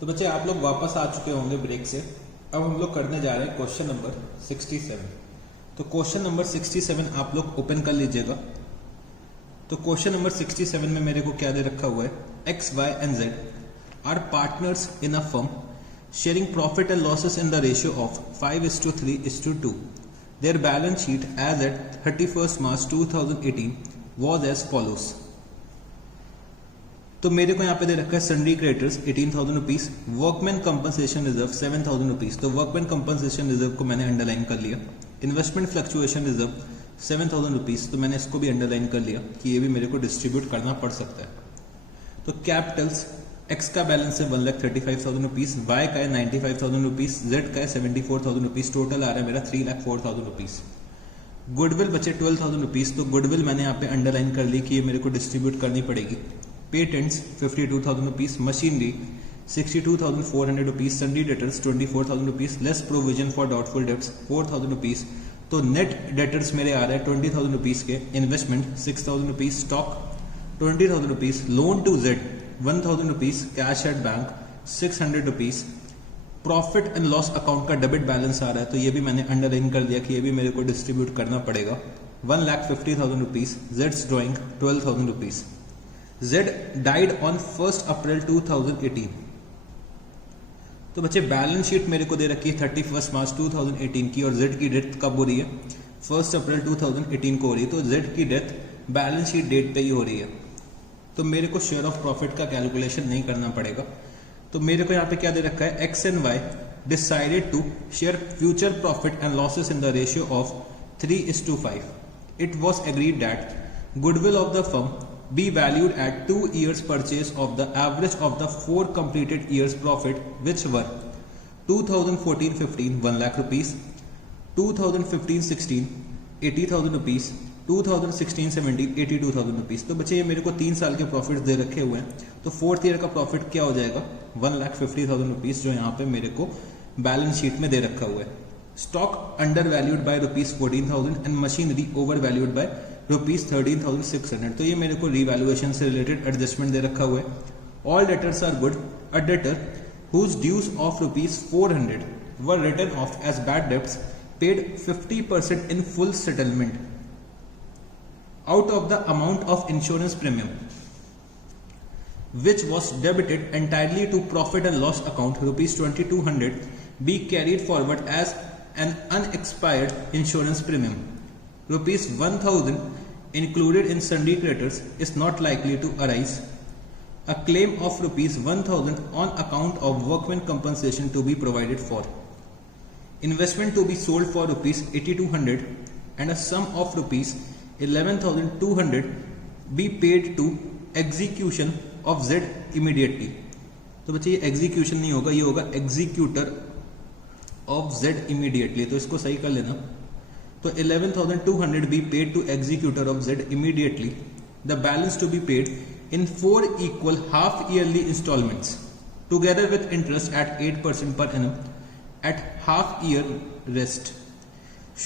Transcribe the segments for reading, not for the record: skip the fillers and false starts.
तो बच्चे आप लोग वापस आ चुके होंगे ब्रेक से। अब हम लोग करने जा रहे हैं क्वेश्चन नंबर 67। तो क्वेश्चन नंबर 67 आप लोग ओपन कर लीजिएगा। तो क्वेश्चन नंबर 67 में मेरे को क्या दे रखा हुआ है, X Y and Z are partners in a firm sharing profit and losses in the ratio of 5:3:2। Their balance sheet as at 31 March 2018 was as follows. तो मेरे को यहाँ पे दे रखा है sundry creditors 18,000 rupees, workman compensation reserve 7,000 rupees. तो workman compensation reserve को मैंने अंडरलाइन कर लिया। इन्वेस्टमेंट फ्लक्चुएशन रिजर्व 7,000 रुपीज, तो मैंने इसको भी अंडरलाइन कर लिया कि ये भी मेरे को डिस्ट्रीब्यूट करना पड़ सकता है। तो कैपिटल्स एक्स का बैलेंस है 1,35,000 रुपीज, वाई का है 95,000 रुपीज, जेड का है 74,000 रुपीज, टोटल आ रहा है मेरा 3,04,000 रुपीज। गुडविल बचे 12,000 रुपीज, तो गुडविल मैंने यहाँ पे अंडरलाइन कर ली कि ये मेरे को डिस्ट्रीब्यूट करनी पड़ेगी। Patents 52,000 rupees, machinery 62,400 rupees, sundry debtors 24,000 rupees, less provision for doubtful debts 4,000 rupees. तो नेट डेटर्स मेरे आ रहे हैं 20,000 रुपीज के, investment 6,000 rupees, stock 20,000 rupees, loan to Z 1,000 rupees, cash at bank 600 rupees. Profit and loss account का debit balance आ रहा है, तो ये भी मैंने अंडरलाइन कर दिया कि ये भी मेरे को डिस्ट्रीब्यूट करना पड़ेगा। 1,50,000 rupees, Jades drawing 12,000 rupees. Z died on 1st April 2018। तो बच्चे बैलेंस शीट मेरे को दे रखी है 31 मार्च 2018 की, और Z की डेथ कब हो रही है, 1 अप्रैल 2018 को हो रही है। तो Z की डेथ बैलेंस शीट डेट पे ही हो रही है, तो मेरे को शेयर ऑफ प्रॉफिट का कैलकुलेशन नहीं करना पड़ेगा। तो मेरे को यहाँ पे क्या दे रखा है, X and Y decided to share future profit and losses in the ratio of 3:5। It was agreed that goodwill of the firm be valued at 2 years purchase of the average of the 4 completed years profit, which were 2014-15 1 lakh rupees, 2015-16 80,000 rupees, 2016-17 82,000 rupees। तो बच्चे ये मेरे को 3 साल के profit दे रखे हुए हैं, तो 4th ईयर का प्रॉफिट क्या हो जाएगा, 1,50,000 रुपीज, जो यहाँ पे मेरे को बैलेंस शीट में दे रखा हुआ है। Stock under valued bye ₹14,000 and machinery over valued bye ₹13,600। तो ये मेरे को रीवैल्यूएशन से रिलेटेड एडजस्टमेंट दे रखा हुआ है। All debtors are good. A debtor whose dues of ₹400 were written off as bad debts paid 50% in full settlement out of the amount of insurance premium which was debited entirely to profit and loss account ₹2,200 be carried forward as an unexpired insurance premium. ₹1,000 included in sundry creditors is not likely to arise. A claim of ₹1,000 on account of workman compensation to be provided for. Investment to be sold for ₹8,200 and a sum of ₹11,200 be paid to execution of Z immediately। तो बच्चे ये execution नहीं होगा, ये होगा executor of Z immediately, तो इसको सही कर लेना। तो 11,200 be paid to executor of Z immediately. The balance to be paid in 4 equal half yearly installments together with interest at 8% per annum at half year rest.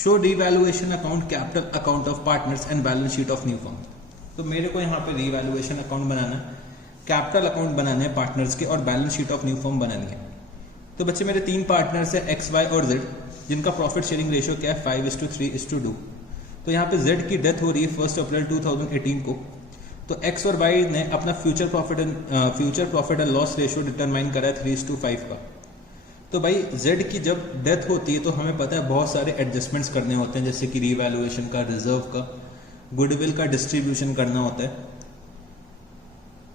Show revaluation account, capital account of partners and balance sheet of new firm। तो मेरे को यहाँ पे revaluation account बनाना है, capital account बनाने हैं partners के, और balance sheet of new firm बनानी है। तो बच्चे मेरे 3 पार्टनर्स है एक्स वाई और जेड, जिनका प्रॉफिट शेयरिंग रेशियो क्या है 5:3:2। तो यहाँ पे जेड की डेथ हो रही है 1 अप्रैल 2018 को। तो एक्स और वाई ने अपना future profit and loss ratio determine करा है 3:5 का। तो भाई जेड की जब डेथ होती है तो हमें पता है बहुत सारे एडजस्टमेंट्स करने होते हैं, जैसे कि रीवैल्यूएशन का, रिजर्व का, गुडविल का डिस्ट्रीब्यूशन करना होता है,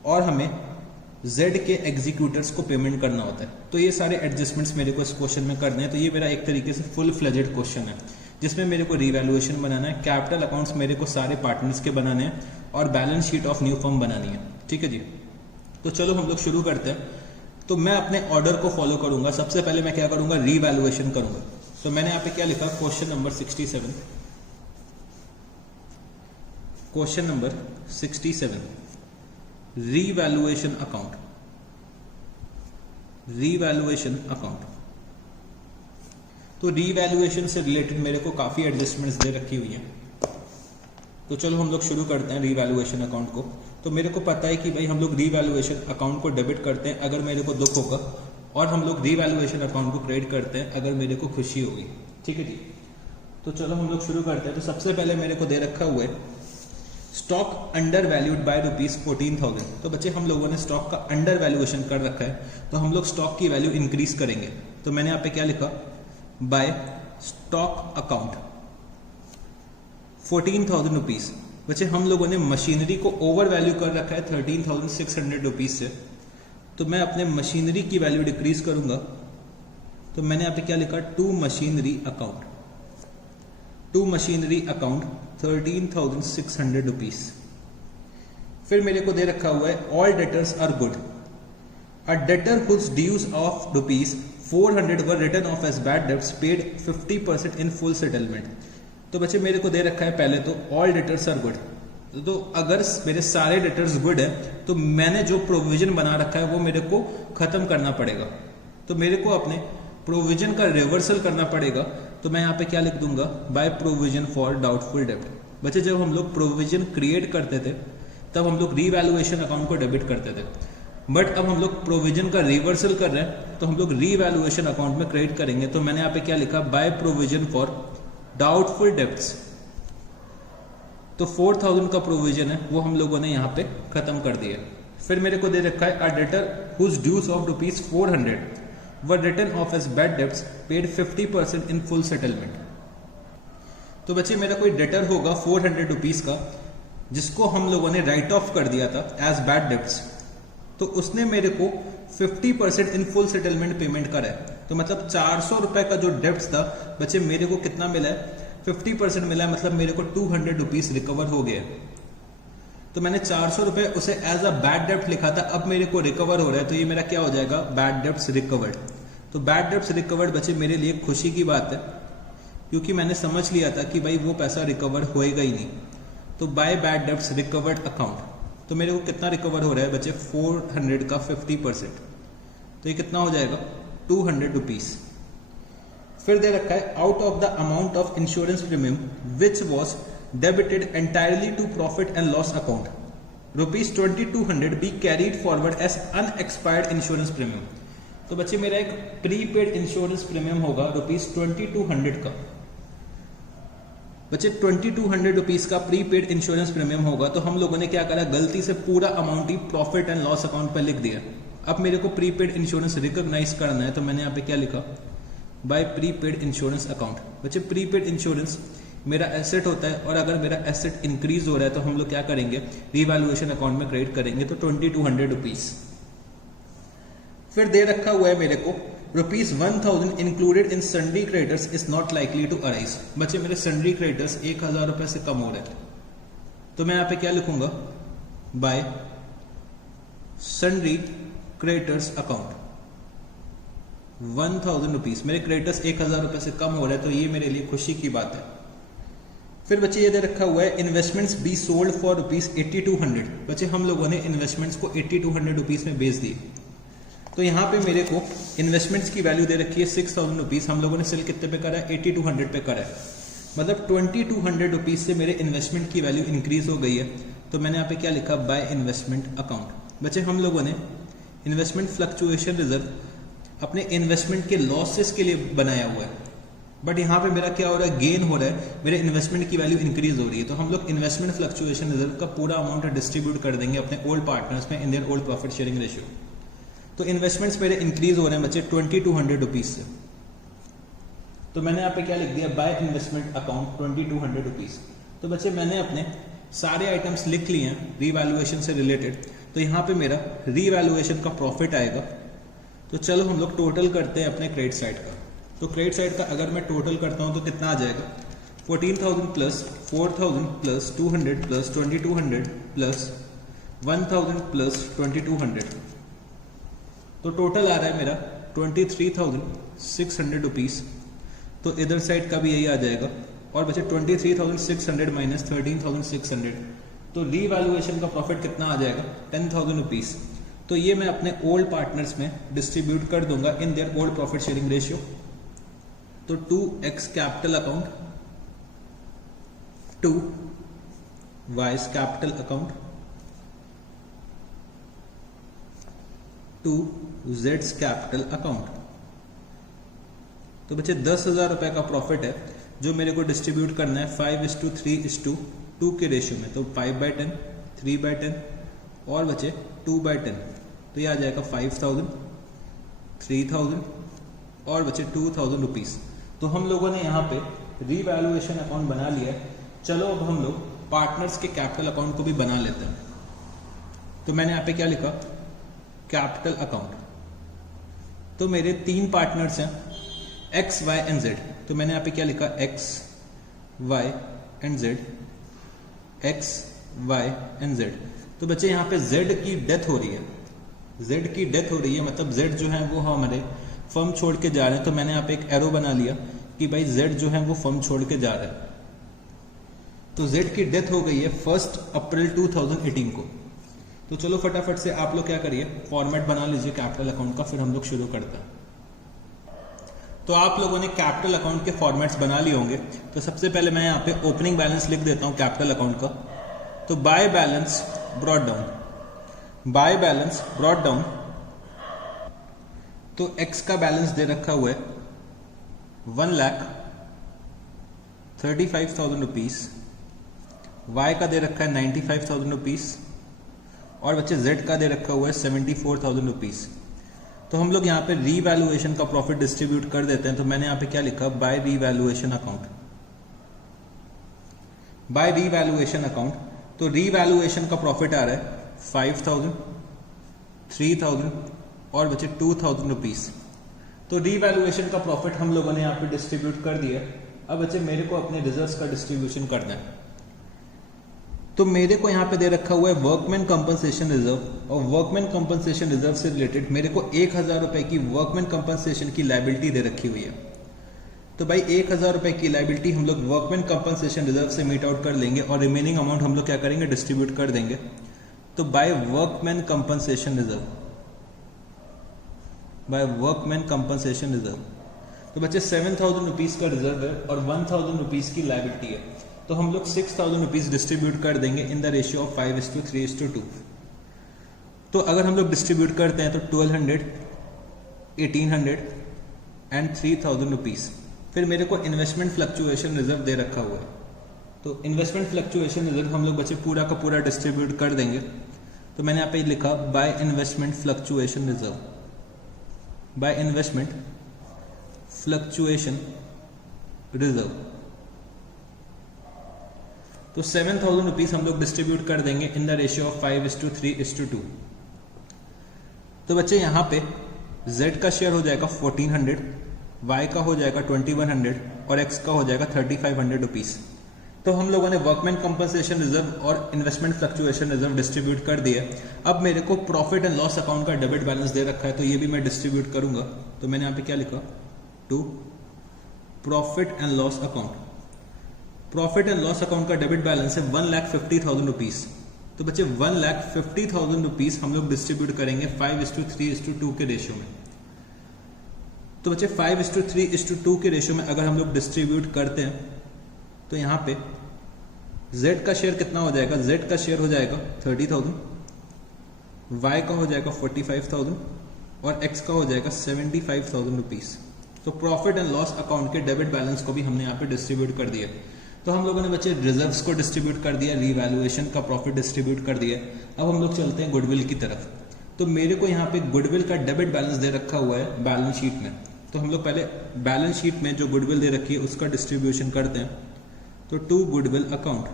और हमें Z के एग्जीक्यूटर्स को पेमेंट करना होता है। तो ये सारे एडजस्टमेंट्स मेरे को इस क्वेश्चन में करने हैं। तो ये मेरा एक तरीके से फुल फ्लेजेड क्वेश्चन है, जिसमें मेरे को रीवैल्यूएशन बनाना है, कैपिटल अकाउंट्स मेरे को सारे पार्टनर्स के बनाने हैं, और balance sheet of new firm बनानी है। ठीक है जी, तो चलो हम लोग शुरू करते हैं। तो मैं अपने ऑर्डर को फॉलो करूंगा। सबसे पहले मैं क्या करूंगा, रीवैल्यूएशन करूंगा। तो मैंने यहाँ पे क्या लिखा, question number 67। Question number 67 revaluation account. Revaluation account, तो रीवैल्यूएशन से रिलेटेड मेरे को काफी एडजस्टमेंट्स दे रखी हुई हैं। तो चलो हम लोग शुरू करते हैं रीवैल्यूएशन अकाउंट को। तो मेरे को पता है कि भाई हम लोग रीवैल्यूएशन अकाउंट को डेबिट करते हैं अगर मेरे को दुख होगा और हम लोग रीवैल्यूएशन अकाउंट को क्रिएट करते हैं अगर मेरे को खुशी होगी। ठीक है जी, तो चलो हम लोग शुरू करते हैं। तो सबसे पहले मेरे को दे रखा हुआ है स्टॉक अंडर वैल्यूड बाय ₹14,000। तो बच्चे हम लोगों ने स्टॉक का अंडर वैल्यूएशन कर रखा है, तो हम लोग स्टॉक की वैल्यू इंक्रीज करेंगे। तो मैंने यहाँ पे क्या लिखा, बाय स्टॉक अकाउंट ₹14,000। बच्चे हम लोगों ने मशीनरी को ओवर वैल्यू कर रखा है ₹13,600 से, तो मैं अपने मशीनरी की वैल्यू डिक्रीज करूंगा। तो मैंने यहाँ पे क्या लिखा, टू मशीनरी अकाउंट ₹13,600। फिर मेरे को दे रखा हुआ है all debtors are good. A debtor whose dues of ₹400 were written off as bad debts paid 50% in full settlement. तो बच्चे मेरे को दे रखा है पहले तो ऑल डेटर्स आर गुड। तो अगर मेरे सारे डेटर्स गुड है तो मैंने जो प्रोविजन बना रखा है वो मेरे को खत्म करना पड़ेगा। तो मेरे को अपने प्रोविजन का रिवर्सल करना पड़ेगा। तो मैं यहाँ पे क्या लिख दूंगा, बाय प्रोविजन फॉर डाउटफुल डेब्ट। बच्चे जब हम लोग प्रोविजन क्रिएट करते थे तब हम लोग रीवैल्यूएशन अकाउंट को डेबिट करते थे, बट अब हम लोग प्रोविजन का रिवर्सल कर रहे हैं तो हम लोग रीवैल्यूएशन अकाउंट में क्रिएट करेंगे। तो मैंने यहाँ पे क्या लिखा, by provision for doubtful debts. तो 4,000 का प्रोविजन है वो हम लोगों ने यहाँ पे खत्म कर दिया। फिर मेरे को दे रखा है a debtor whose dues of ₹400 were written off as bad debts paid 50% in full settlement. तो बच्चे मेरा कोई डेटर होगा ₹400 का जिसको हम लोगों ने राइट ऑफ कर दिया था एज बैड डेब्ट्स, तो उसने मेरे को 50% इन फुल सेटलमेंट पेमेंट करा है। तो मतलब ₹400 का जो डेब्ट्स था बच्चे मेरे को कितना मिला है, 50% मिला है, मतलब मेरे को ₹200 रिकवर हो गया। तो मैंने ₹400 उसे एज अ बैड डेब्ट लिखा था, अब मेरे को रिकवर हो रहा है, तो ये मेरा क्या हो जाएगा, बैड डेब्ट्स रिकवर्ड। तो बैड डेब्ट्स रिकवर्ड बच्चे मेरे लिए खुशी की बात है, क्योंकि मैंने समझ लिया था कि भाई वो पैसा रिकवर होएगा ही नहीं। तो by bad debts recovered account, तो मेरे को कितना रिकवर हो रहा है बच्चे, 400 का 50%, तो ये कितना हो जाएगा, ₹200। फिर दे रखा है out of the amount of insurance premium which was debited entirely to profit and loss account ₹2200 be carried forward as unexpired insurance premium. तो बच्चे मेरा एक प्रीपेड इंश्योरेंस प्रीमियम होगा ₹2200 का। बच्चे ₹2200 का प्रीपेड इंश्योरेंस प्रीमियम होगा, तो हम लोगों ने क्या करा, गलती से पूरा amount he profit and loss account पर लिख दिया। अब मेरे को प्रीपेड इंश्योरेंस रिकॉग्नाइज करना है, तो मैंने यहाँ पे क्या लिखा, बाय प्रीपेड इंश्योरेंस अकाउंट। बच्चे प्रीपेड इंश्योरेंस मेरा एसेट होता है, और अगर मेरा एसेट इंक्रीज हो रहा है तो हम लोग क्या करेंगे, रीवैल्यूएशन अकाउंट में क्रिएट करेंगे। तो ₹2200। फिर दे रखा हुआ है मेरे को ₹1000 included in sundry creditors is not likely to arise. बच्चे मेरे सन्ड्री क्रेडिटर्स ₹1000 से कम हो रहे हैं, तो मैं यहाँ पे क्या लिखूंगा, बाय सन्ड्री क्रेडिटर्स अकाउंट ₹1000। मेरे क्रेडिटर्स ₹1000 से कम हो रहे हैं, तो ये मेरे लिए खुशी की बात है। फिर बच्चे ये दे रखा हुआ है इन्वेस्टमेंट्स बी सोल्ड फॉर ₹8200। बच्चे हम लोगों ने इन्वेस्टमेंट्स को ₹8200 में बेच दिए। तो यहाँ पे मेरे को इन्वेस्टमेंट्स की वैल्यू दे रखी है ₹6000। हम लोगों ने सेल कितने पे करा है, 8200 पे करा है, मतलब ₹2200 से मेरे इन्वेस्टमेंट की वैल्यू इंक्रीज हो गई है। तो मैंने यहाँ पे क्या लिखा, बाय इन्वेस्टमेंट अकाउंट। बच्चे हम लोगों ने इन्वेस्टमेंट फ्लक्चुएशन रिजर्व अपने इन्वेस्टमेंट के लॉसेस के लिए बनाया हुआ है, बट यहाँ पे मेरा क्या हो रहा है, गेन हो रहा है, मेरे इन्वेस्टमेंट की वैल्यू इंक्रीज हो रही है। तो हम लोग इन्वेस्टमेंट फ्लक्चुएशन रिजर्व का पूरा अमाउंट डिस्ट्रीब्यूट कर देंगे अपने ओल्ड पार्टनर्स में इन their old profit sharing ratio. तो इन्वेस्टमेंट्स मेरे इंक्रीज हो रहे हैं बच्चे ₹2200 से, तो मैंने यहाँ पे क्या लिख दिया, बाय इन्वेस्टमेंट अकाउंट ₹2200। तो बच्चे मैंने अपने सारे आइटम्स लिख लिए हैं रीवैल्यूएशन से रिलेटेड। तो यहाँ पे मेरा रीवैल्यूएशन का प्रॉफिट आएगा। तो चलो हम लोग टोटल करते हैं अपने क्रेडिट साइड का। तो क्रेडिट साइड का अगर मैं टोटल करता हूँ तो कितना आ जाएगा, 14,000 plus 4,000 plus 200 plus 2200 plus 1,000 plus 2200, तो टोटल आ रहा है मेरा ₹23,600। तो इधर साइड का भी यही आ जाएगा, और बचे 23,600 माइनस 13,600, तो रीवैल्यूएशन का प्रॉफिट कितना आ जाएगा, ₹10,000। तो ये मैं अपने ओल्ड पार्टनर्स में डिस्ट्रीब्यूट कर दूंगा in their old profit sharing ratio. तो 2x capital account to Y's capital account to जेड्स कैपिटल अकाउंट। तो बच्चे 10,000 रुपए का प्रॉफिट है जो मेरे को डिस्ट्रीब्यूट करना है 5:3:2 के रेशियो में। तो 5/10, 3/10 और बचे 2/10। तो ये आ जाएगा 5,000, 3,000 और बचे 2,000 रुपीज। तो हम लोगों ने यहाँ पे रीवैल्यूएशन अकाउंट बना लिया है। चलो अब हम लोग पार्टनर्स के कैपिटल अकाउंट को भी बना लेते हैं। तो मैंने यहाँ पे क्या लिखा, कैपिटल अकाउंट। तो मेरे 3 पार्टनर्स हैं एक्स, वाई एंड जेड। तो मैंने यहाँ पे क्या लिखा, X, Y and Z, X, Y and Z. तो बच्चे यहाँ पे जेड की डेथ हो रही है, जेड की डेथ हो रही है, मतलब जेड जो है वो हमारे फर्म छोड़ के जा रहे हैं। तो मैंने यहाँ पे एक एरो बना लिया कि भाई जेड जो है वो फर्म छोड़ के जा रहा है। तो जेड की डेथ हो गई है 1 अप्रैल 2018 को। तो चलो फटाफट से आप लोग क्या करिए, फॉर्मेट बना लीजिए कैपिटल अकाउंट का, फिर हम लोग शुरू करते हैं। तो आप लोगों ने कैपिटल अकाउंट के फॉर्मेट्स बना लिए होंगे। तो सबसे पहले मैं यहाँ पे ओपनिंग बैलेंस लिख देता हूँ कैपिटल अकाउंट का। तो by balance brought down, by balance brought down. तो एक्स का बैलेंस दे रखा हुआ है 1,35,000 रुपीज, वाई का दे रखा है 95,000 रुपीज और बच्चे जेड का दे रखा हुआ है 74,000 रुपीज। तो हम लोग यहाँ पे रीवैल्यूएशन का प्रॉफिट डिस्ट्रीब्यूट कर देते हैं। तो मैंने यहाँ पे क्या लिखा, by revaluation account, by revaluation account. तो रीवैल्यूएशन का प्रॉफिट आ रहा है 5,000, 3,000 और बचे 2,000 रुपीज। तो रीवैल्यूएशन का प्रॉफिट हम लोगों ने यहाँ पे डिस्ट्रीब्यूट कर दिया। अब बच्चे मेरे को अपने रिजर्व्स का डिस्ट्रीब्यूशन करना है। तो मेरे को यहाँ पे दे रखा हुआ है वर्कमैन कंपनसेशन रिजर्व, और वर्कमैन कंपनसेशन रिजर्व से रिलेटेड मेरे को 1,000 रुपए की वर्कमैन कंपनसेशन की लायबिलिटी दे रखी हुई है। तो भाई 1,000 रुपए की लायबिलिटी हम लोग वर्कमैन कंपनसेशन रिजर्व से मीट आउट कर लेंगे और रिमेनिंग अमाउंट हम लोग क्या करेंगे, डिस्ट्रीब्यूट कर देंगे। तो by workman compensation reserve, by workman compensation reserve. तो बच्चे 7,000 रुपीज का रिजर्व है और 1,000 रुपीज की लायबिलिटी है। तो हम लोग 6,000 रुपीज डिस्ट्रीब्यूट कर देंगे इन द रेशियो ऑफ 5:3:2। तो अगर हम लोग डिस्ट्रीब्यूट करते हैं तो 1,200, 1,800 एंड 3,000 रुपीज। फिर मेरे को इन्वेस्टमेंट फ्लक्चुएशन रिजर्व दे रखा हुआ है। तो इन्वेस्टमेंट फ्लक्चुएशन रिजर्व हम लोग बच्चे पूरा का पूरा डिस्ट्रीब्यूट कर देंगे। तो मैंने यहाँ पे लिखा by investment fluctuation reserve, by investment fluctuation reserve. तो 7,000 रुपीज हम लोग डिस्ट्रीब्यूट कर देंगे इन द रेशियो ऑफ 5:3:2। तो बच्चे यहाँ पे Z का शेयर हो जाएगा 1,400, Y का हो जाएगा 2,100 और X का हो जाएगा 3,500 रुपीज। तो हम लोगों ने वर्कमैन कंपनसेशन रिजर्व और इन्वेस्टमेंट फ्लक्चुएशन रिजर्व डिस्ट्रीब्यूट कर दिए। अब मेरे को प्रॉफिट एंड लॉस अकाउंट का डेबिट बैलेंस दे रखा है, तो ये भी मैं डिस्ट्रीब्यूट करूंगा। तो मैंने यहाँ पे क्या लिखा, to profit and loss account. Profit and loss account का डेबिट बैलेंस है 1,50,000 रुपीज। तो बच्चे 1,50,000 रुपीज हम लोग डिस्ट्रीब्यूट करेंगे 5:3:2 के रेशियो में। तो बच्चे 5:3:2 के रेशियो में अगर हम लोग डिस्ट्रीब्यूट करते हैं तो यहाँ पे Z का शेयर कितना हो जाएगा, Z का शेयर हो जाएगा 30,000, Y का हो जाएगा 45,000 और X का हो जाएगा 75,000 रुपीज। तो प्रॉफिट एंड लॉस अकाउंट के डेबिट बैलेंस को भी हमने यहाँ पे डिस्ट्रीब्यूट कर दिया। तो हम लोगों ने बच्चे रिजर्व्स को डिस्ट्रीब्यूट कर दिया, रीवैल्यूएशन का प्रॉफिट डिस्ट्रीब्यूट कर दिया। अब हम लोग चलते हैं गुडविल की तरफ। तो मेरे को यहाँ पे गुडविल का डेबिट बैलेंस दे रखा हुआ है बैलेंस शीट में। तो हम लोग पहले बैलेंस शीट में जो गुडविल दे रखी है उसका डिस्ट्रीब्यूशन करते हैं। तो टू गुडविल अकाउंट,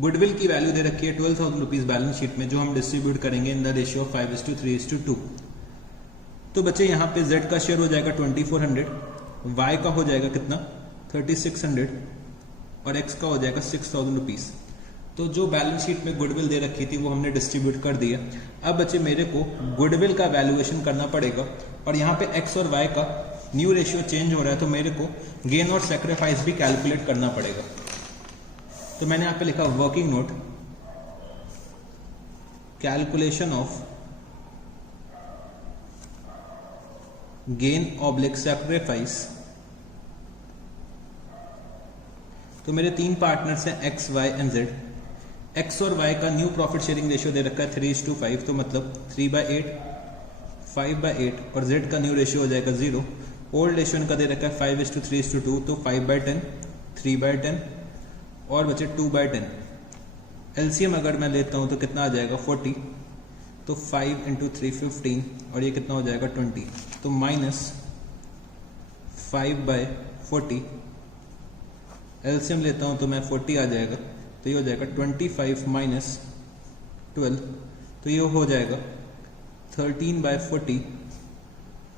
गुडविल की वैल्यू दे रखी है 12,000 रुपीज बैलेंस शीट में, जो हम डिस्ट्रीब्यूट करेंगे इन द रेशियो ऑफ 5:3:2। तो बच्चे यहाँ पे Z का शेयर हो जाएगा 2,400, Y का हो जाएगा कितना 3,600 और X का हो जाएगा 6,000 रुपीज। तो जो बैलेंस शीट में गुडविल दे रखी थी वो हमने डिस्ट्रीब्यूट कर दिया। अब बच्चे मेरे को गुडविल का वैल्यूएशन करना पड़ेगा और यहाँ पे X और Y का न्यू रेशियो चेंज हो रहा है, तो मेरे को गेन और सैक्रिफाइस भी कैलकुलेट करना पड़ेगा। तो मैंने यहाँ पे लिखा working note, calculation of gain oblique sacrifice. तो मेरे 3 पार्टनर्स हैं X, Y and Z। X और Y का न्यू प्रॉफिट शेयरिंग रेशियो दे रखा है 3:5, तो मतलब 3/8 5/8 और z का न्यू रेशियो हो जाएगा 0। ओल्ड रेशियो इनका दे रखा है 5:3:2, तो 5/10, 3/10 और बचे 2/10। एलसीएम अगर मैं लेता हूँ तो कितना आ जाएगा 40, तो 5 × 3 15 और ये कितना हो जाएगा 20, तो -5/40। एलसीएम लेता हूँ तो मैं 40 आ जाएगा, तो ये हो जाएगा 25 - 12, तो ये हो जाएगा 13/40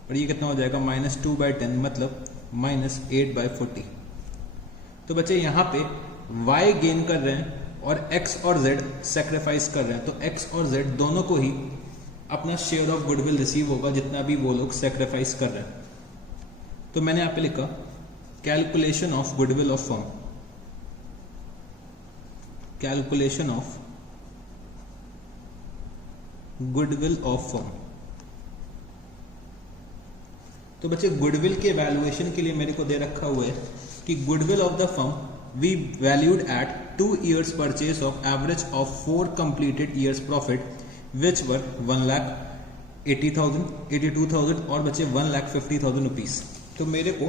और ये कितना हो जाएगा -2/10, मतलब -8/40। तो बच्चे यहाँ पे y गेन कर रहे हैं और x और z सेक्रीफाइस कर रहे हैं, तो x और z दोनों को ही अपना शेयर ऑफ गुडविल रिसीव होगा जितना भी वो लोग सेक्रीफाइस कर रहे हैं। तो मैंने यहाँ पे लिखा calculation of goodwill of firm, calculation of goodwill of firm. तो बच्चे गुडविल के वैल्यूएशन के लिए मेरे को दे रखा हुआ है कि goodwill of the firm we valued at 2 years purchase of average of 4 completed years profit which were 1,80,000, 82,000 और बचे 1,50,000 रुपीज। तो मेरे को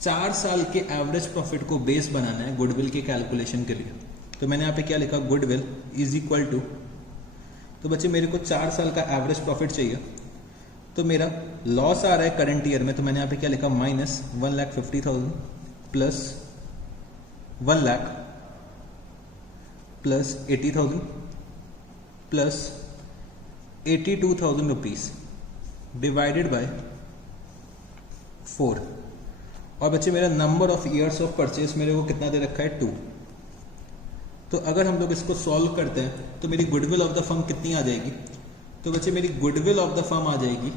4 साल के एवरेज प्रॉफिट को बेस बनाना है गुडविल के कैलकुलेशन के लिए। तो मैंने यहाँ पे क्या लिखा, गुडविल इज इक्वल टू, तो बच्चे मेरे को 4 साल का एवरेज प्रॉफिट चाहिए, तो मेरा लॉस आ रहा है करंट ईयर में, तो मैंने यहाँ पे क्या लिखा -1,50,000 plus 1,00,000 plus 80,000 plus 82,000 rupees divided by 4। और बच्चे मेरा number of years of purchase मेरे को कितना दे रखा है 2। तो अगर हम लोग इसको सॉल्व करते हैं तो मेरी गुडविल ऑफ द फर्म कितनी आ जाएगी, तो बच्चे मेरी गुडविल ऑफ द फर्म आ जाएगी,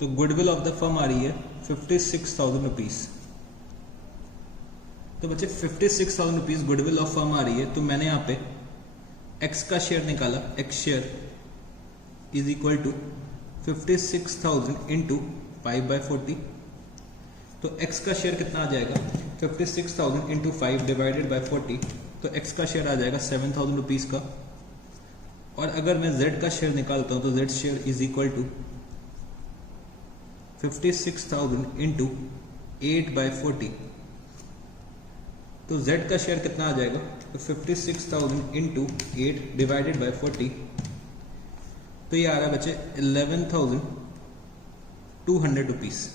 तो गुडविल ऑफ द फर्म आ रही है 56,000 रुपीज। तो बच्चे 56,000 रुपीज गुडविल ऑफ फर्म आ रही है, तो मैंने यहाँ पे x का शेयर निकाला, x share is equal to 56,000 into 5/40। तो x का शेयर कितना आ जाएगा 56,000 इंटू 5 डिवाइडेड बाय 40, तो x का शेयर आ जाएगा 7,000 रुपीज का। और अगर मैं z का शेयर निकालता हूं तो z share is equal to 56,000 into 8/40। तो z का शेयर कितना आ जाएगा, तो 56,000 इंटू 8 डिवाइडेड बाय 40, तो ये आ रहा है बच्चे 11,200 रुपीज।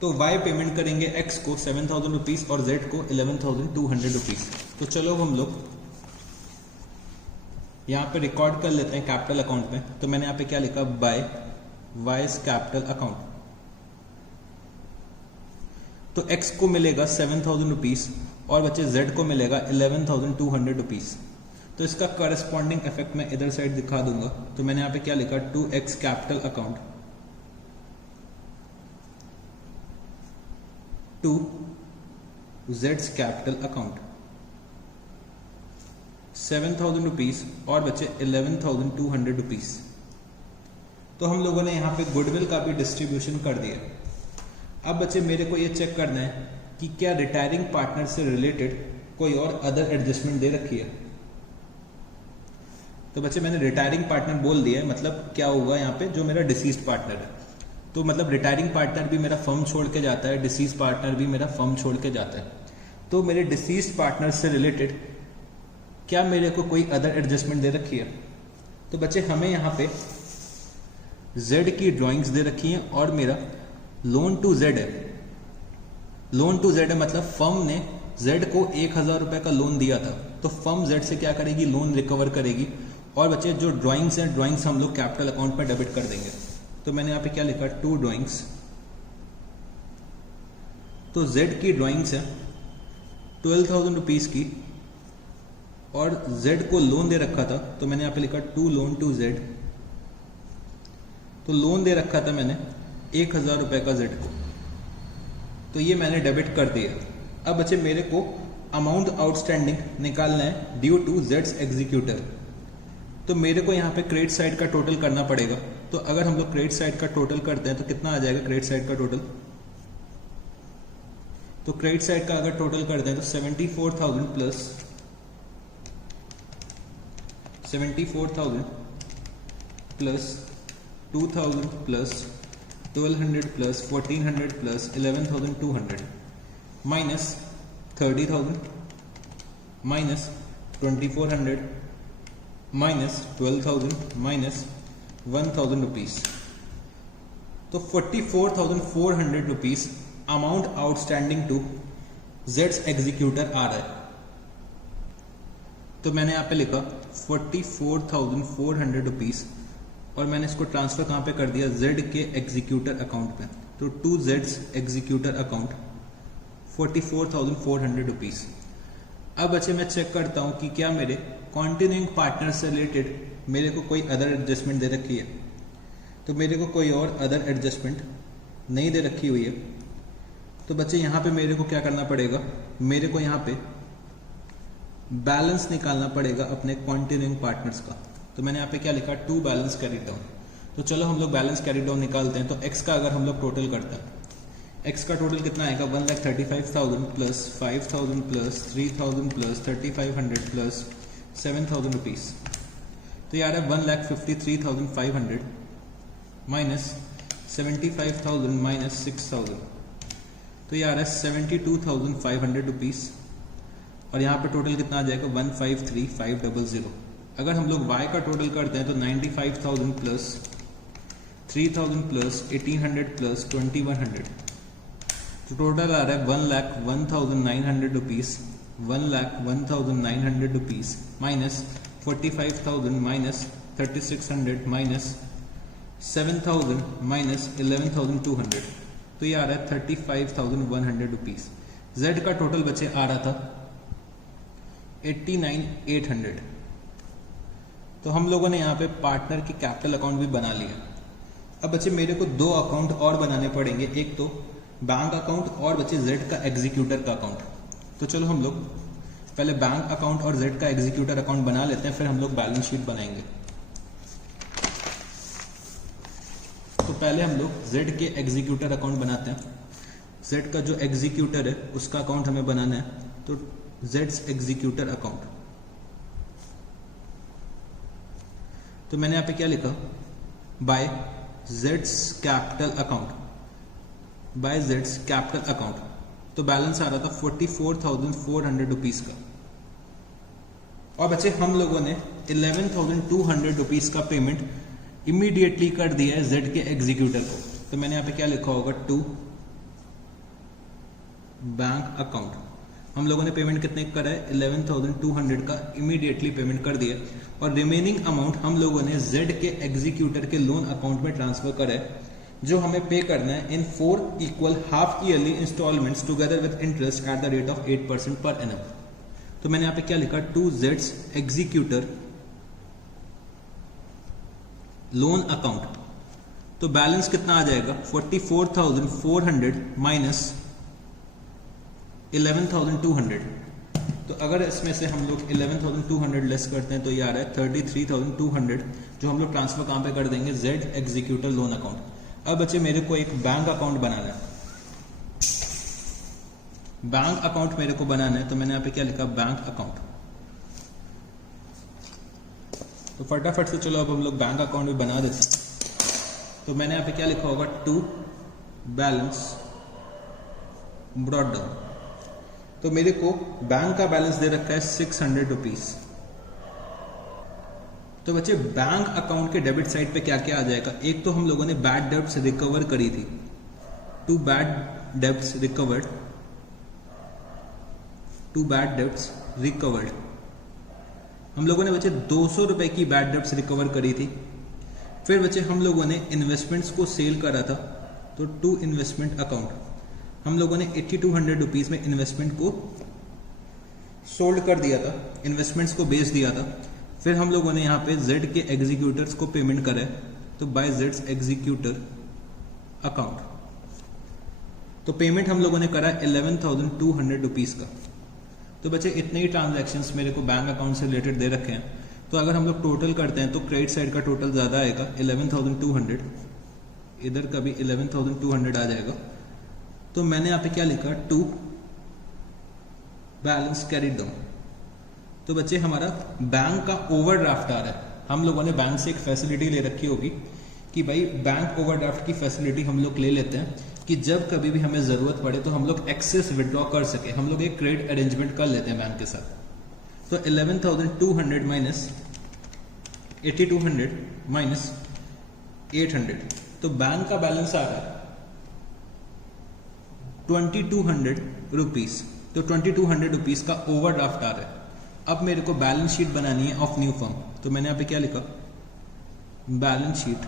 तो y पेमेंट करेंगे x को 7,000 रुपीज और z को 11,200 रुपीज। तो चलो हम लोग यहाँ पे रिकॉर्ड कर लेते हैं कैपिटल अकाउंट में। तो मैंने यहाँ पे क्या लिखा, बाय वाइज कैपिटल अकाउंट। तो x को मिलेगा 7,000 रुपीज और बच्चे z को मिलेगा 11,200 रुपीज। तो इसका करस्पॉन्डिंग इफेक्ट मैं इधर साइड दिखा दूंगा। तो मैंने यहाँ पे क्या लिखा, 2x capital account to z's capital account 7,000 rupees और बचे 11,200 रुपीज। तो हम लोगों ने यहाँ पे गुडविल का भी डिस्ट्रीब्यूशन कर दिया। अब बच्चे मेरे को ये चेक करना है कि क्या रिटायरिंग पार्टनर से रिलेटेड कोई और अदर एडजस्टमेंट दे रखी है। तो बच्चे मैंने रिटायरिंग पार्टनर बोल दिया है, मतलब क्या होगा यहाँ पे, जो मेरा डिसीज्ड पार्टनर है। तो मतलब रिटायरिंग पार्टनर भी मेरा फर्म छोड़ के जाता है, डिसीज्ड पार्टनर भी मेरा फर्म छोड़ के जाता है। तो मेरे डिसीज्ड पार्टनर से रिलेटेड क्या मेरे को कोई अदर एडजस्टमेंट दे रखी है। तो बच्चे हमें यहाँ पे Z की ड्राइंग्स दे रखी हैं और मेरा लोन टू Z है। लोन टू Z है मतलब फर्म ने Z को 1,000 रुपए का लोन दिया था, तो फर्म Z से क्या करेगी, लोन रिकवर करेगी। और बच्चे जो ड्राइंग्स हैं, ड्राइंग्स हम लोग कैपिटल अकाउंट में डेबिट कर देंगे। तो मैंने यहाँ पे क्या लिखा, 2 ड्राइंग्स। तो Z की ड्राइंग्स है 12,000 रुपीज की और Z को लोन दे रखा था, तो मैंने यहाँ पे लिखा 2 लोन टू Z। तो लोन दे रखा था मैंने 1,000 रुपए का Z को, तो ये मैंने डेबिट कर दिया। अब बच्चे मेरे को अमाउंट आउटस्टैंडिंग निकालना है ड्यू टू Z's एग्जीक्यूटर। तो मेरे को यहाँ पे क्रेडिट साइड का टोटल करना पड़ेगा। तो अगर हम लोग क्रेडिट साइड का टोटल करते हैं तो कितना आ जाएगा क्रेडिट साइड का टोटल। तो क्रेडिट साइड का अगर टोटल करते हैं तो 74,000 plus 74,000 plus 2000 plus 1200 plus 1400 plus 11200 minus 30,000 minus 2400 minus 12,000 minus 1,000 रुपीज। तो 44,400 रुपीज अमाउंट आउटस्टैंडिंग टू जेड्स एग्जीक्यूटर आ रहा है। तो मैंने यहाँ पे लिखा 44,400 रुपीज और मैंने इसको ट्रांसफर कहाँ पे कर दिया, जेड के एग्जीक्यूटर अकाउंट पे। तो टू जेड्स एग्जीक्यूटर अकाउंट 44,400 रुपीज। अब बच्चे मैं चेक करता हूँ कि क्या मेरे कॉन्टिन्यूइंग पार्टनर से रिलेटेड मेरे को कोई अदर एडजस्टमेंट दे रखी है। तो मेरे को कोई और अदर एडजस्टमेंट नहीं दे रखी हुई है। तो बच्चे यहाँ पे मेरे को क्या करना पड़ेगा, मेरे को यहाँ पे बैलेंस निकालना पड़ेगा अपने कॉन्टिन्यूइंग पार्टनर्स का। तो मैंने यहाँ पे क्या लिखा, टू बैलेंस कैरी डाउन। तो चलो हम लोग बैलेंस कैरी डाउन निकालते हैं। तो एक्स का अगर हम लोग टोटल करते हैं, एक्स का टोटल कितना आएगा, 1,35,000 plus 5,000 plus 3,000 plus 3,500 plus 7,000 rupees. तो यार है 1,53,500 माइनस 75,000 माइनस 6,000। तो यार है 72,500 रुपीज। और यहाँ पे टोटल कितना आ जाएगा, 1,53,500। अगर हम लोग y का टोटल करते हैं तो 95,000 प्लस 3,000 प्लस 1,800 प्लस 2,100। तो टोटल आ रहा है 1,01,900 rupees, 1,01,900 rupees minus 45,000 minus 3,600 minus 7,000 minus 11,200। तो ये आ रहा है 35,100 रुपीज। जेड का टोटल बचे आ रहा था 89,800। तो हम लोगों ने यहाँ पे पार्टनर की कैपिटल अकाउंट भी बना लिया। अब बच्चे मेरे को दो अकाउंट और बनाने पड़ेंगे, एक तो बैंक अकाउंट और बच्चे जेड का एग्जीक्यूटर का अकाउंट। तो चलो हम लोग पहले बैंक अकाउंट और जेड का एग्जीक्यूटर अकाउंट बना लेते हैं, फिर हम लोग बैलेंस शीट बनाएंगे। तो पहले हम लोग जेड के एग्जीक्यूटर अकाउंट बनाते हैं। जेड का जो एग्जीक्यूटर है उसका अकाउंट हमें बनाना है। तो जेड्स एग्जीक्यूटर अकाउंट। तो मैंने यहाँ पे क्या लिखा, बाय जेड्स कैपिटल अकाउंट, बाय जेड्स कैपिटल अकाउंट। तो बैलेंस आ रहा था 44,400 रुपीज का। और बच्चे हम लोगों ने 11,200 रुपीज का पेमेंट इमीडिएटली कर दिया है जेड के एग्जीक्यूटर को। तो मैंने यहाँ पे क्या लिखा होगा, टू बैंक अकाउंट। हम लोगों ने पेमेंट कितने करा है, 11,200 का इमीडिएटली पेमेंट कर दिया। और रिमेनिंग अमाउंट हम लोगों ने जेड के एग्जीक्यूटर के लोन अकाउंट में ट्रांसफर करा है, जो हमें पे करना है in 4 equal half yearly instalments together with interest at the rate of 8% per annum. तो मैंने यहाँ पे क्या लिखा, टू जेड्स एग्जीक्यूटर लोन अकाउंट। तो बैलेंस कितना आ जाएगा, 44,400 माइनस 11,200। तो अगर इसमें से हम लोग 11,200 लेस करते हैं तो ये आ रहा है 33,200, जो हम लोग ट्रांसफर कहाँ पे कर देंगे, जेड एग्जीक्यूटर लोन अकाउंट। अब बच्चे मेरे को एक बैंक अकाउंट बनाना है। बैंक अकाउंट मेरे को बनाना है। तो मैंने यहाँ पे क्या लिखा, बैंक अकाउंट। तो फटाफट से चलो अब हम लोग बैंक अकाउंट भी बना देते हैं। तो मैंने यहाँ पे क्या लिखा होगा, टू बैलेंस ब्रॉट डाउन। तो मेरे को बैंक का बैलेंस दे रखा है 600 रुपीज। तो बच्चे बैंक अकाउंट के डेबिट साइड पे क्या क्या आ जाएगा, एक तो हम लोगों ने बैड डेब्ट्स रिकवर करी थी, to bad debts recovered, to bad debts recovered. हम लोगों ने बच्चे 200 रुपए की बैड डेब्ट्स रिकवर करी थी। फिर बच्चे हम लोगों ने इन्वेस्टमेंट्स को सेल करा था, तो टू इन्वेस्टमेंट अकाउंट हम लोगों ने 8,200 रुपीज में इन्वेस्टमेंट को सोल्ड कर दिया था, इन्वेस्टमेंट्स को बेच दिया था। फिर हम लोगों ने यहाँ पे जेड के एग्जीक्यूटर्स को पेमेंट करा है, तो बाय जेड्स एग्जीक्यूटर अकाउंट। तो पेमेंट हम लोगों ने करा 11,200 रुपीज का। तो बच्चे इतने ही ट्रांजैक्शंस मेरे को बैंक अकाउंट से रिलेटेड दे रखे हैं। तो अगर हम लोग टोटल करते हैं तो क्रेडिट साइड का टोटल ज्यादा आएगा 11,200, इधर का भी 11,200 आ जाएगा। तो मैंने यहाँ पे क्या लिखा, टू बैलेंस कैरी डाउन। तो बच्चे हमारा बैंक का ओवरड्राफ्ट आ रहा है। हम लोगों ने बैंक से एक फैसिलिटी ले रखी होगी कि भाई बैंक ओवरड्राफ्ट की फैसिलिटी हम लोग ले लेते हैं कि जब कभी भी हमें ज़रूरत पड़े तो हम लोग एक्सेस विड्रॉ कर सके, हम लोग एक क्रेडिट अरेंजमेंट कर लेते हैं बैंक के साथ। तो 11,200 माइनस 8,200 माइनस 800, तो बैंक का बैलेंस आ रहा है 2,200 रुपीज़। तो 2,200 रुपीज़ का ओवरड्राफ्ट आ रहा है। अब मेरे को बैलेंस शीट बनानी है ऑफ न्यू फर्म, तो मैंने यहाँ पे क्या लिखा, balance sheet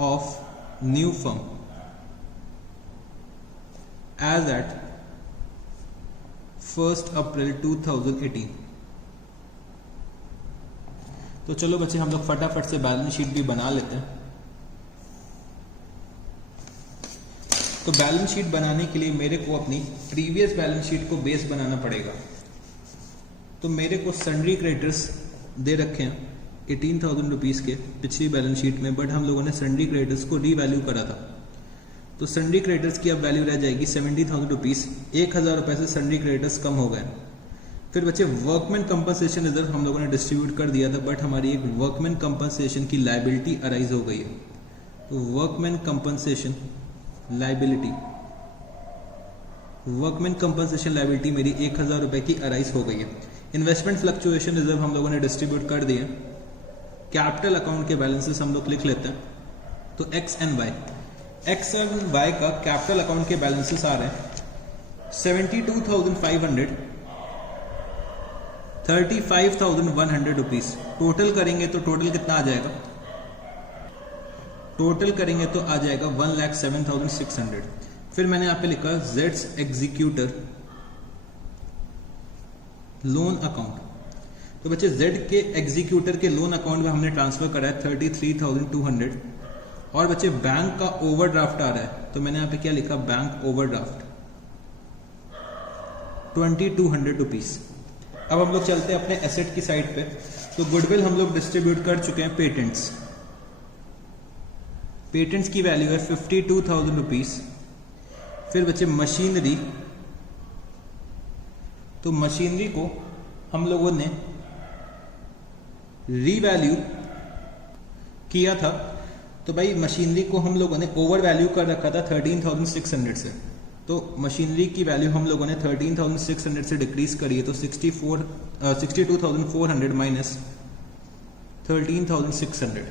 of new firm as at 1 April 2018। तो चलो बच्चे हम लोग फटाफट से बैलेंस शीट भी बना लेते हैं। तो बैलेंस शीट बनाने के लिए मेरे को अपनी प्रीवियस बैलेंस शीट को बेस बनाना पड़ेगा। तो मेरे को सन्ड्री क्रेडिटर्स दे रखे हैं 18,000 रुपीज़ के पिछली बैलेंस शीट में, बट हम लोगों ने सन्ड्री क्रेडिटर्स को रीवैल्यू करा था। तो सन्ड्री क्रेडिटर्स की अब वैल्यू रह जाएगी 70,000 रुपीज़। 1,000 रुपये से सन्ड्री क्रेडिटर्स कम हो गए। फिर बच्चे वर्कमैन कंपनसेशन रिजर्व हम लोगों ने डिस्ट्रीब्यूट कर दिया था, बट हमारी एक वर्कमैन कंपनसेशन की लाइबिलिटी अराइज हो गई है। तो workman compensation liability, workman compensation liability मेरी 1,000 रुपये की अराइज हो गई है। इन्वेस्टमेंट फ्लक्चुएशन रिजर्व हम लोगों ने डिस्ट्रीब्यूट कर दिए। कैपिटल अकाउंट के बैलेंसेस हम लोग लिख लेते हैं। तो एक्स एंड वाई का कैपिटल अकाउंट के बैलेंसेस आ रहे हैं 72,500, 35,100 रुपीज। टोटल करेंगे तो टोटल कितना आ जाएगा, टोटल करेंगे तो आ जाएगा 1,07,600। फिर मैंने यहाँ पे लिखा जेड्स एग्जीक्यूटर लोन अकाउंट। तो बच्चे जेड के एग्जीक्यूटर के लोन अकाउंट में हमने ट्रांसफर करा है 33,200। और बच्चे बैंक का ओवरड्राफ्ट आ रहा है, तो मैंने यहाँ पे क्या लिखा, बैंक ओवरड्राफ्ट 2,200 रुपीज। अब हम लोग चलते हैं अपने एसेट की साइड पे। तो गुडविल हम लोग डिस्ट्रीब्यूट कर चुके हैं। पेटेंट्स की वैल्यू है 52,000 रुपीज। फिर बच्चे मशीनरी, तो मशीनरी को हम लोगों ने रीवैल्यू किया था। तो भाई मशीनरी को हम लोगों ने ओवर वैल्यू कर रखा था 13,600 से। तो मशीनरी की वैल्यू हम लोगों ने 13,600 से डिक्रीज करी है। तो 62,400 माइनस 13,600,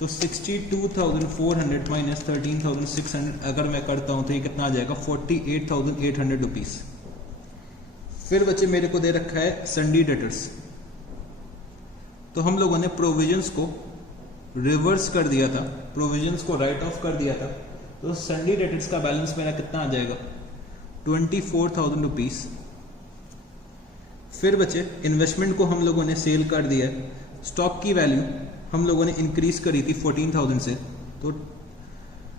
तो 62,400 माइनस 13,600 अगर मैं करता हूं तो ये कितना आ जाएगा, 48,800 रुपीज। फिर बच्चे मेरे को दे रखा है सन्ड्री डेटर्स। तो हम लोगों ने प्रोविजंस को रिवर्स कर दिया था, प्रोविजंस को राइट ऑफ कर दिया था। तो सन्ड्री डेटर्स का बैलेंस मेरा कितना आ जाएगा, 24,000 रुपीज। फिर बच्चे इन्वेस्टमेंट को हम लोगों ने सेल कर दिया है। स्टॉक की वैल्यू हम लोगों ने इंक्रीज करी थी 14,000 से। तो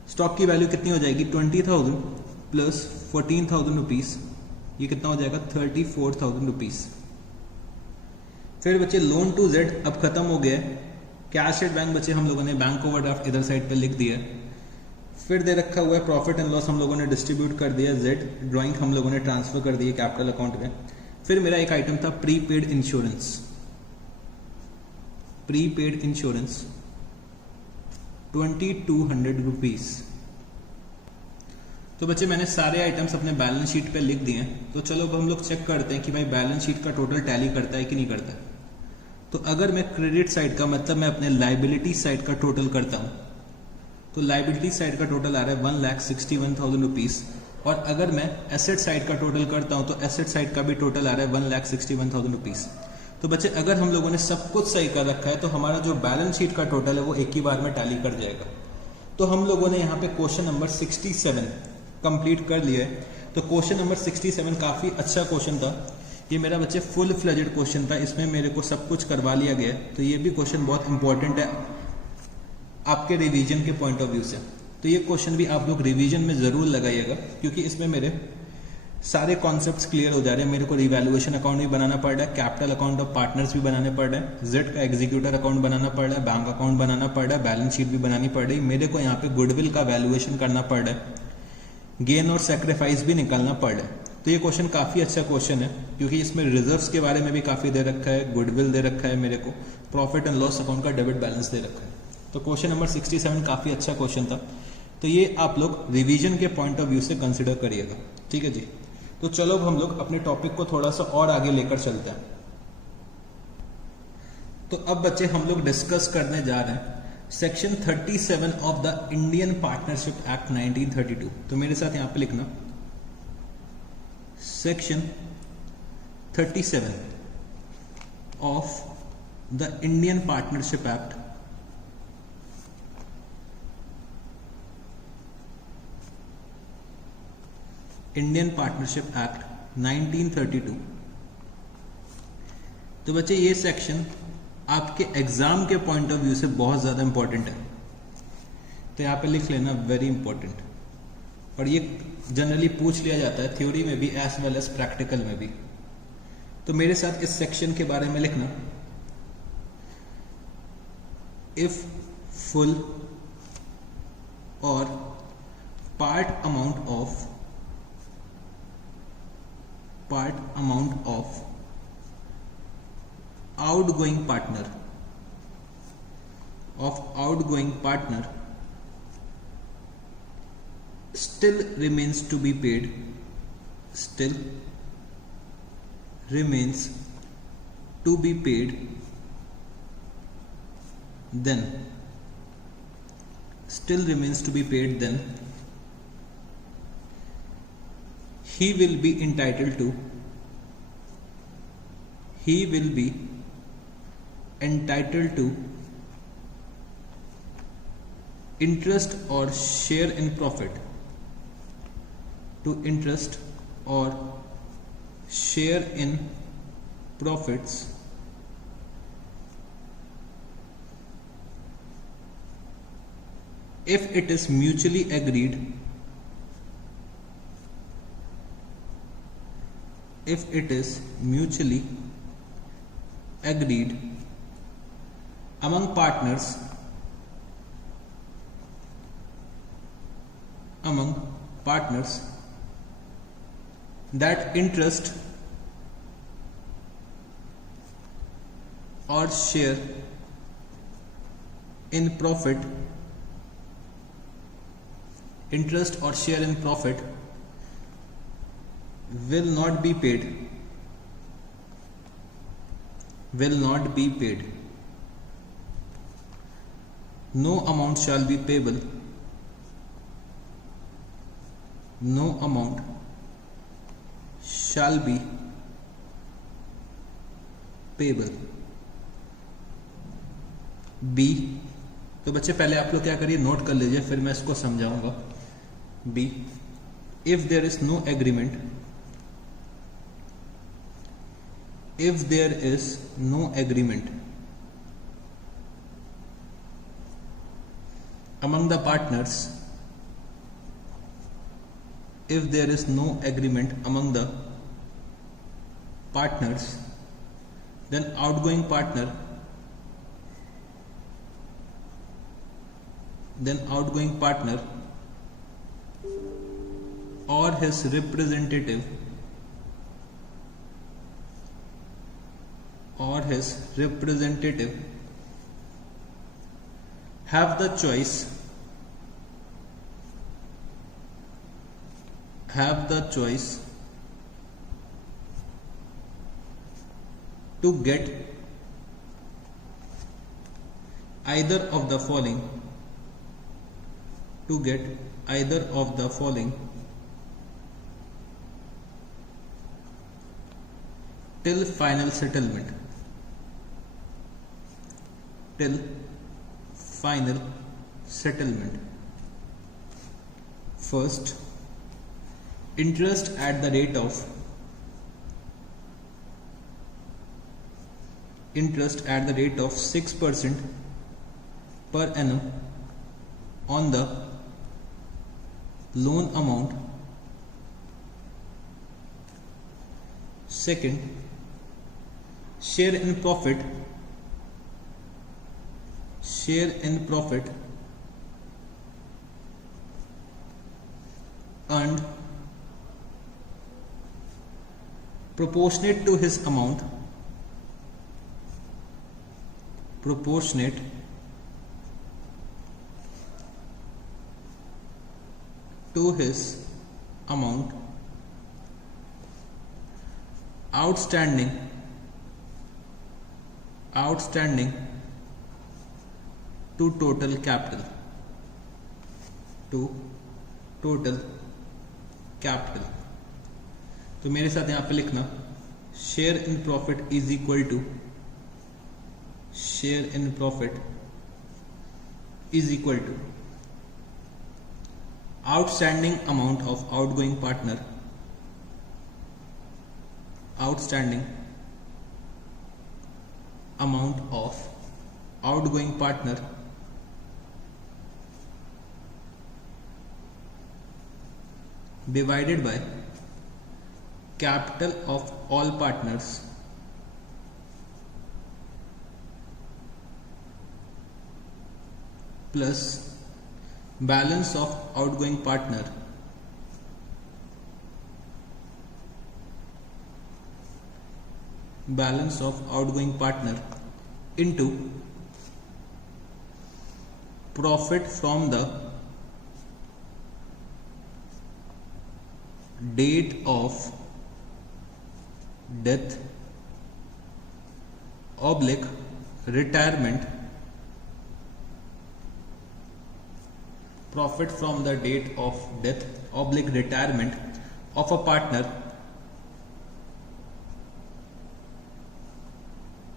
स्टॉक की वैल्यू कितनी हो जाएगी, 20,000 प्लस 14,000 रुपीज, ये कितना हो जाएगा, 34,000 रुपीज। फिर बच्चे लोन टू जेड अब खत्म हो गया है। कैश एट बैंक बच्चे हम लोगों ने बैंक ओवरड्राफ्ट इधर साइड पे लिख दिया है। फिर दे रखा हुआ है प्रॉफिट एंड लॉस हम लोगों ने डिस्ट्रीब्यूट कर दिया। जेड ड्राइंग हम लोगों ने ट्रांसफर कर दी कैपिटल अकाउंट में। फिर मेरा एक आइटम था prepaid insurance, prepaid insurance 2,200 rupees. तो बच्चे मैंने सारे आइटम्स अपने बैलेंस शीट पे लिख दिए हैं। तो चलो अब हम लोग चेक करते हैं कि भाई बैलेंस शीट का टोटल टैली करता है कि नहीं करता है। तो अगर मैं क्रेडिट साइड का मतलब मैं अपने लाइबिलिटी साइड का टोटल करता हूं, तो लाइबिलिटी साइड का टोटल आ रहा है 1,61,000 रुपीज। और अगर मैं एसेट साइड का टोटल करता हूं तो एसेट साइड का भी टोटल आ रहा है 1,61,000 रुपीज। तो बच्चे अगर हम लोगों ने सब कुछ सही कर रखा है तो हमारा जो बैलेंस शीट का टोटल है वो एक ही बार में टैली कर जाएगा। तो हम लोगों ने यहाँ पे क्वेश्चन नंबर 67 कंप्लीट कर लिया है। तो क्वेश्चन नंबर 67 काफी अच्छा क्वेश्चन था। ये मेरा बच्चे फुल फ्लेजेड क्वेश्चन था, इसमें मेरे को सब कुछ करवा लिया गया है। तो ये भी क्वेश्चन बहुत इंपॉर्टेंट है आपके रिवीजन के पॉइंट ऑफ व्यू से। तो ये क्वेश्चन भी आप लोग रिवीजन में जरूर लगाइएगा, क्योंकि इसमें मेरे सारे कॉन्सेप्ट्स क्लियर हो जा रहे हैं। मेरे को रिवैल्यूएशन अकाउंट भी बनाना पड़ रहा है, कैपिटल अकाउंट ऑफ पार्टनर्स भी बनाने पड़ रहे हैं, जेड का एग्जीक्यूटर अकाउंट बनाना पड़ रहा है, बैंक अकाउंट बनाना पड़ रहा है, बैलेंस शीट भी बनानी पड़ रही है। मेरे को यहाँ पे गुडविल का वैल्यूएशन करना पड़ रहा है, गेन और सेक्रीफाइस भी निकालना पड़ रहा है। तो ये क्वेश्चन काफ़ी अच्छा क्वेश्चन है, क्योंकि इसमें रिजर्व्स के बारे में भी काफ़ी दे रखा है, गुडविल दे रखा है मेरे को, प्रॉफिट एंड लॉस अकाउंट का डेबिट बैलेंस दे रखा है। तो क्वेश्चन नंबर 67 काफ़ी अच्छा क्वेश्चन था। तो ये आप लोग रिवीजन के पॉइंट ऑफ व्यू से कंसिडर करिएगा, ठीक है जी। तो चलो अब हम लोग अपने टॉपिक को थोड़ा सा और आगे लेकर चलते हैं। तो अब बच्चे हम लोग डिस्कस करने जा रहे हैं section 37 of the Indian partnership act 1932। तो मेरे साथ यहां पे लिखना, section 37 of the Indian partnership act Indian partnership act 1932। तो बच्चे ये सेक्शन आपके एग्जाम के पॉइंट ऑफ व्यू से बहुत ज्यादा इंपॉर्टेंट है, तो यहां पे लिख लेना वेरी इंपॉर्टेंट। और ये जनरली पूछ लिया जाता है थ्योरी में भी एज वेल एज प्रैक्टिकल में भी। तो मेरे साथ इस सेक्शन के बारे में लिखना, if full or part amount of outgoing partner still remains to be paid, then he will be entitled to interest or share in profit, profits if it is mutually agreed among partners that interest or share in profit will not be paid. No amount shall be payable. B, तो बच्चे पहले आप लोग क्या करिए, note कर लीजिए, फिर मैं इसको समझाऊंगा। B, if there is no agreement among the partners, then outgoing partner or his representative have the choice to get either of the following till final settlement. First, interest at the rate of 6% per annum on the loan amount. Second, share in profit earned proportionate to his amount, proportionate to his amount outstanding to total capital, तो मेरे साथ यहां पे लिखना share in profit is equal to outstanding amount of outgoing partner divided by capital of all partners plus balance of outgoing partner into profit from the date of death / retirement, profit from the date of death / retirement of a partner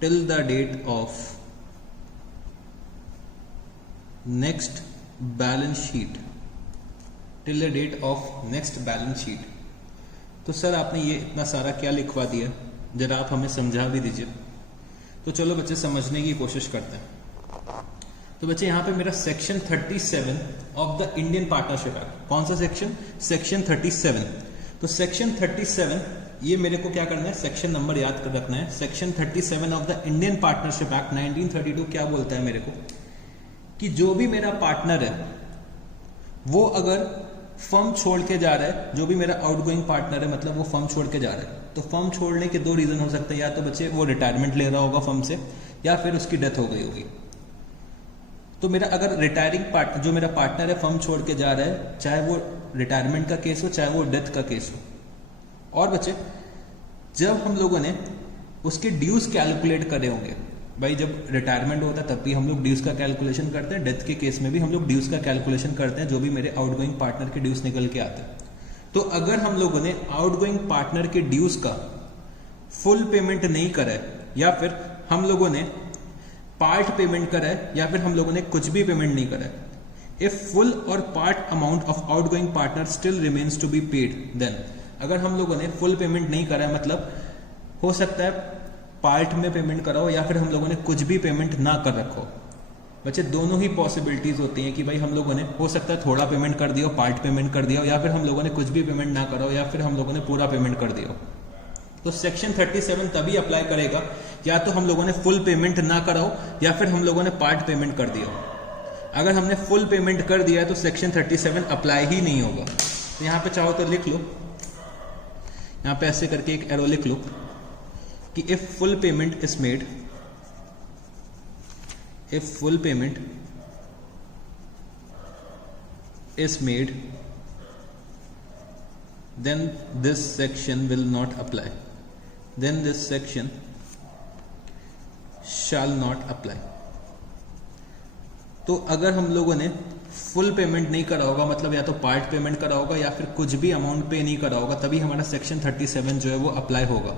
till the date of next balance sheet, तो sir आपने ये इतना सारा क्या लिखवा दिया, जरा आप हमें समझा भी दीजिए। तो चलो बच्चे समझने की कोशिश करते हैं। तो बच्चे यहाँ पे मेरा section 37 of the Indian partnership act, कौन सा सेक्शन? सेक्शन 37। तो सेक्शन 37 ये मेरे को क्या करना है, सेक्शन नंबर याद कर रखना है। Section 37 of the Indian partnership act 1932 क्या बोलता है मेरे को कि जो भी मेरा पार्टनर है वो अगर फर्म छोड़ के जा रहा है, जो भी मेरा आउटगोइंग पार्टनर है मतलब वो फर्म छोड़ के जा रहा है, तो फर्म छोड़ने के दो रीजन हो सकते हैं, या तो बच्चे वो रिटायरमेंट ले रहा होगा फर्म से, या फिर उसकी डेथ हो गई होगी। तो मेरा अगर रिटायरिंग पार्टनर, जो मेरा पार्टनर है फर्म छोड़ के जा रहा है, चाहे वो रिटायरमेंट का केस हो चाहे वो डेथ का केस हो, और बच्चे जब हम लोगों ने उसके ड्यूज कैलकुलेट करे होंगे, भाई जब रिटायरमेंट होता है तब भी हम लोग ड्यूज का कैलकुलेशन करते हैं, डेथ के केस में भी हम लोग ड्यूज का कैलकुलेशन करते हैं, जो भी मेरे आउटगोइंग पार्टनर के ड्यूज निकल के आते हैं। तो अगर हम लोगों ने आउटगोइंग पार्टनर के ड्यूज का फुल पेमेंट नहीं करा है, या फिर हम लोगों ने पार्ट पेमेंट करा है, या फिर हम लोगों ने कुछ भी पेमेंट नहीं करा है, if full or part amount of outgoing partner still remains to be paid, then अगर हम लोगों ने फुल पेमेंट नहीं करा है, मतलब हो सकता है पार्ट में पेमेंट कराओ या फिर हम लोगों ने कुछ भी पेमेंट ना कर रखो। बच्चे दोनों ही पॉसिबिलिटीज होती हैं कि भाई हम लोगों ने हो सकता है थोड़ा पेमेंट कर दिया, पार्ट पेमेंट कर दिया, या फिर हम लोगों ने कुछ भी पेमेंट ना कराओ, या फिर हम लोगों ने पूरा पेमेंट कर दिया। तो सेक्शन 37 तभी अप्लाई करेगा या तो हम लोगों ने फुल पेमेंट ना कराओ या फिर हम लोगों ने पार्ट पेमेंट कर दिया। अगर हमने फुल पेमेंट कर दिया तो सेक्शन 37 अप्लाई ही नहीं होगा। तो यहाँ पे चाहो तो लिख लो, यहाँ पे ऐसे करके एक एरो लिख लो कि if full payment is made, if full payment is made, then this section will not apply, then this section shall not apply। तो अगर हम लोगों ने फुल पेमेंट नहीं करा होगा, मतलब या तो पार्ट पेमेंट करा होगा या फिर कुछ भी अमाउंट पे नहीं करा होगा, तभी हमारा सेक्शन 37 जो है वो अप्लाई होगा।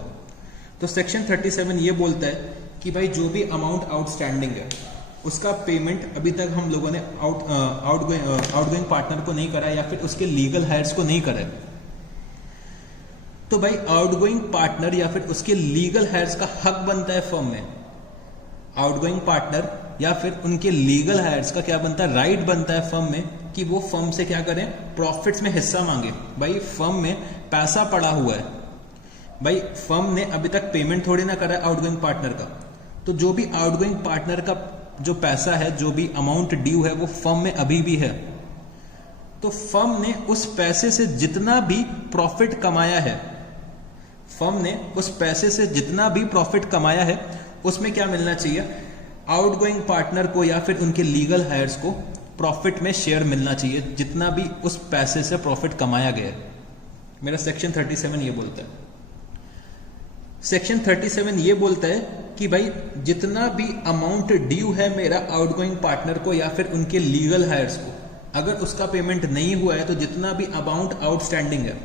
तो सेक्शन 37 ये बोलता है कि भाई जो भी अमाउंट आउटस्टैंडिंग है उसका पेमेंट अभी तक हम लोगों ने आउटगोइंग पार्टनर को नहीं करा या फिर उसके लीगल हायर्स को नहीं करा, तो भाई आउटगोइंग पार्टनर या फिर उसके लीगल हायर्स का हक बनता है फर्म में। आउटगोइंग पार्टनर या फिर उनके लीगल हायर्स का क्या बनता है, राइट बनता है फर्म में कि वो फर्म से क्या करें, प्रॉफिट्स में हिस्सा मांगे। भाई फर्म में पैसा पड़ा हुआ है, भाई फर्म ने अभी तक पेमेंट थोड़ी ना करा है आउटगोइंग पार्टनर का, तो जो भी आउटगोइंग पार्टनर का जो पैसा है, जो भी अमाउंट ड्यू है वो फर्म में अभी भी है। तो फर्म ने उस पैसे से जितना भी प्रॉफिट कमाया है, फर्म ने उस पैसे से जितना भी प्रॉफिट कमाया है उसमें क्या मिलना चाहिए, आउटगोइंग पार्टनर को या फिर उनके लीगल हायर्स को प्रॉफिट में शेयर मिलना चाहिए, जितना भी उस पैसे से प्रॉफिट कमाया गया है। मेरा सेक्शन 37 ये बोलता है। सेक्शन 37 ये बोलता है कि भाई जितना भी अमाउंट ड्यू है मेरा आउटगोइंग पार्टनर को या फिर उनके लीगल हायर्स को, अगर उसका पेमेंट नहीं हुआ है तो जितना भी अमाउंट आउटस्टैंडिंग है,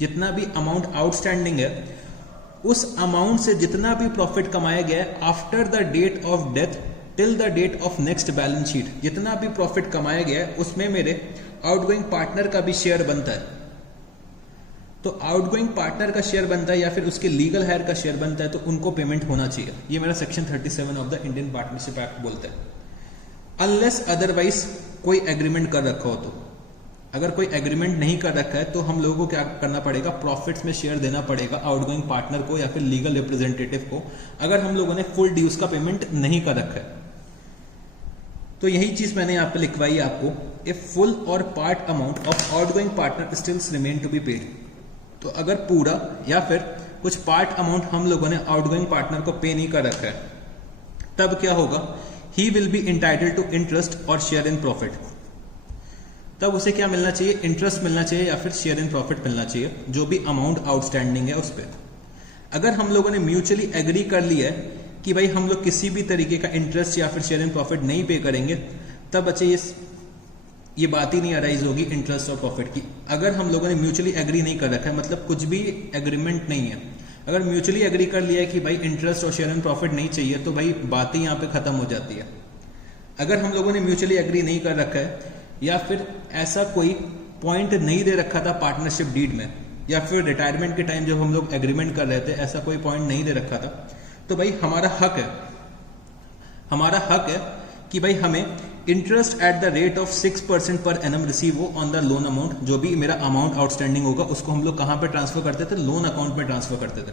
जितना भी अमाउंट आउटस्टैंडिंग है उस अमाउंट से जितना भी प्रॉफिट कमाया गया है after the date of death till the date of next balance sheet, जितना भी प्रॉफिट कमाया गया है उसमें मेरे आउटगोइंग पार्टनर का भी शेयर बनता है। तो आउटगोइंग पार्टनर का शेयर बनता है या फिर उसके लीगल हायर का शेयर बनता है तो उनको पेमेंट होना चाहिए। ये मेरा section 37 of the Indian partnership act बोलता है। अनलेस अदरवाइज कोई एग्रीमेंट कर रखा हो, तो अगर कोई एग्रीमेंट नहीं कर रखा है तो हम लोगों को क्या करना पड़ेगा, प्रॉफिट्स में शेयर देना पड़ेगा आउटगोइंग पार्टनर को या फिर लीगल रिप्रेजेंटेटिव को, अगर हम लोगों ने फुल ड्यूज का पेमेंट नहीं कर रखा है। तो यही चीज मैंने यहाँ पे लिखवाई आपको, if full or part amount of outgoing partner stills remain to be paid. तो अगर पूरा या फिर कुछ पार्ट अमाउंट हम लोगों ने आउटगोइंग पार्टनर को पे नहीं कर रखा है, तब क्या होगा, he will be entitled to interest or share in profit. तब उसे क्या मिलना चाहिए, इंटरेस्ट मिलना चाहिए या फिर शेयर इन प्रॉफिट मिलना चाहिए, जो भी अमाउंट आउटस्टैंडिंग है उस पर। अगर हम लोगों ने म्यूचुअली एग्री कर लिया है कि भाई हम लोग किसी भी तरीके का इंटरेस्ट या फिर शेयर इन प्रॉफिट नहीं पे करेंगे, तब बच्चे ये बात ही नहीं अराइज होगी इंटरेस्ट और प्रॉफिट की। अगर हम लोगों ने म्यूचुअली एग्री नहीं कर रखा है, मतलब कुछ भी एग्रीमेंट नहीं है, अगर म्यूचुअली एग्री कर लिया है कि भाई interest or share in profit नहीं चाहिए, तो भाई बात ही यहाँ पे खत्म हो जाती है। अगर हम लोगों ने म्यूचुअली एग्री नहीं कर रखा है या फिर ऐसा कोई पॉइंट नहीं दे रखा था पार्टनरशिप डीड में, या फिर रिटायरमेंट के टाइम जब हम लोग एग्रीमेंट कर रहे थे ऐसा कोई पॉइंट नहीं दे रखा था, तो भाई हमारा हक है कि भाई हमें interest at the rate of 6% per annum receive हो ऑन द लोन अमाउंट। जो भी मेरा अमाउंट आउटस्टैंडिंग होगा उसको हम लोग कहां पे ट्रांसफर करते थे, लोन अकाउंट में ट्रांसफर करते थे।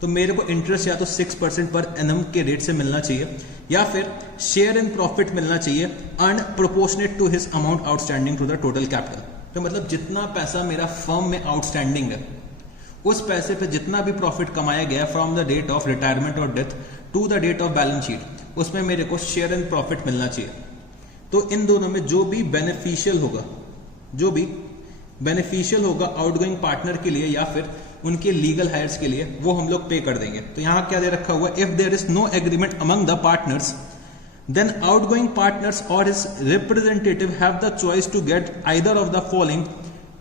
तो मेरे को इंटरेस्ट या तो 6% पर एनम के रेट से मिलना चाहिए या फिर शेयर इन प्रॉफिट मिलना चाहिए earn proportionate to his amount outstanding to the total capital. तो मतलब जितना पैसा मेरा फर्म में आउटस्टैंडिंग है उस पैसे पे जितना भी प्रॉफिट कमाया गया from the date of retirement और death to the date of balance sheet, उसमें मेरे को शेयर इन प्रॉफिट मिलना चाहिए। तो इन दोनों में जो भी बेनिफिशियल होगा आउटगोइंग पार्टनर के लिए या फिर उनके लीगल हायर्स के लिए, वो हम लोग पे कर देंगे। तो यहां क्या दे रखा हुआ, if there is no agreement among the partners then outgoing partners और his representative have the choice to get either of the following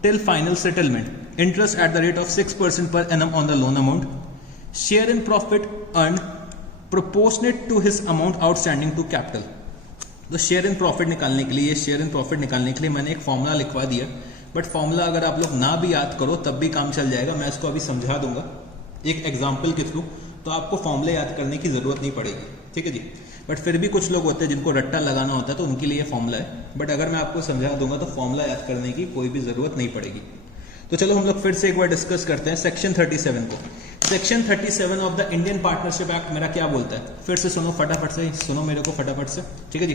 till final settlement, interest at the rate of 6% per annum on the loan amount, share in profit earned proportionate to his amount outstanding to capital। तो share in profit निकालने के लिए मैंने एक formula लिखवा दिया, but formula अगर आप लोग ना भी याद करो तब भी काम चल जाएगा। मैं इसको अभी समझा दूंगा एक एग्जाम्पल के थ्रू, तो आपको फॉर्मूले याद करने की जरूरत नहीं पड़ेगी, ठीक है जी। बट फिर भी कुछ लोग होते हैं जिनको रट्टा लगाना होता है तो उनके लिए फॉर्मूला है, बट अगर मैं आपको समझा दूंगा तो फॉर्मूला याद करने की कोई भी जरूरत नहीं पड़ेगी। तो चलो हम लोग फिर से एक बार डिस्कस करते हैं सेक्शन 37 को। Section 37 of the Indian partnership act मेरा क्या बोलता है, फिर से सुनो फटाफट से, सुनो मेरे को फटाफट से, ठीक है जी।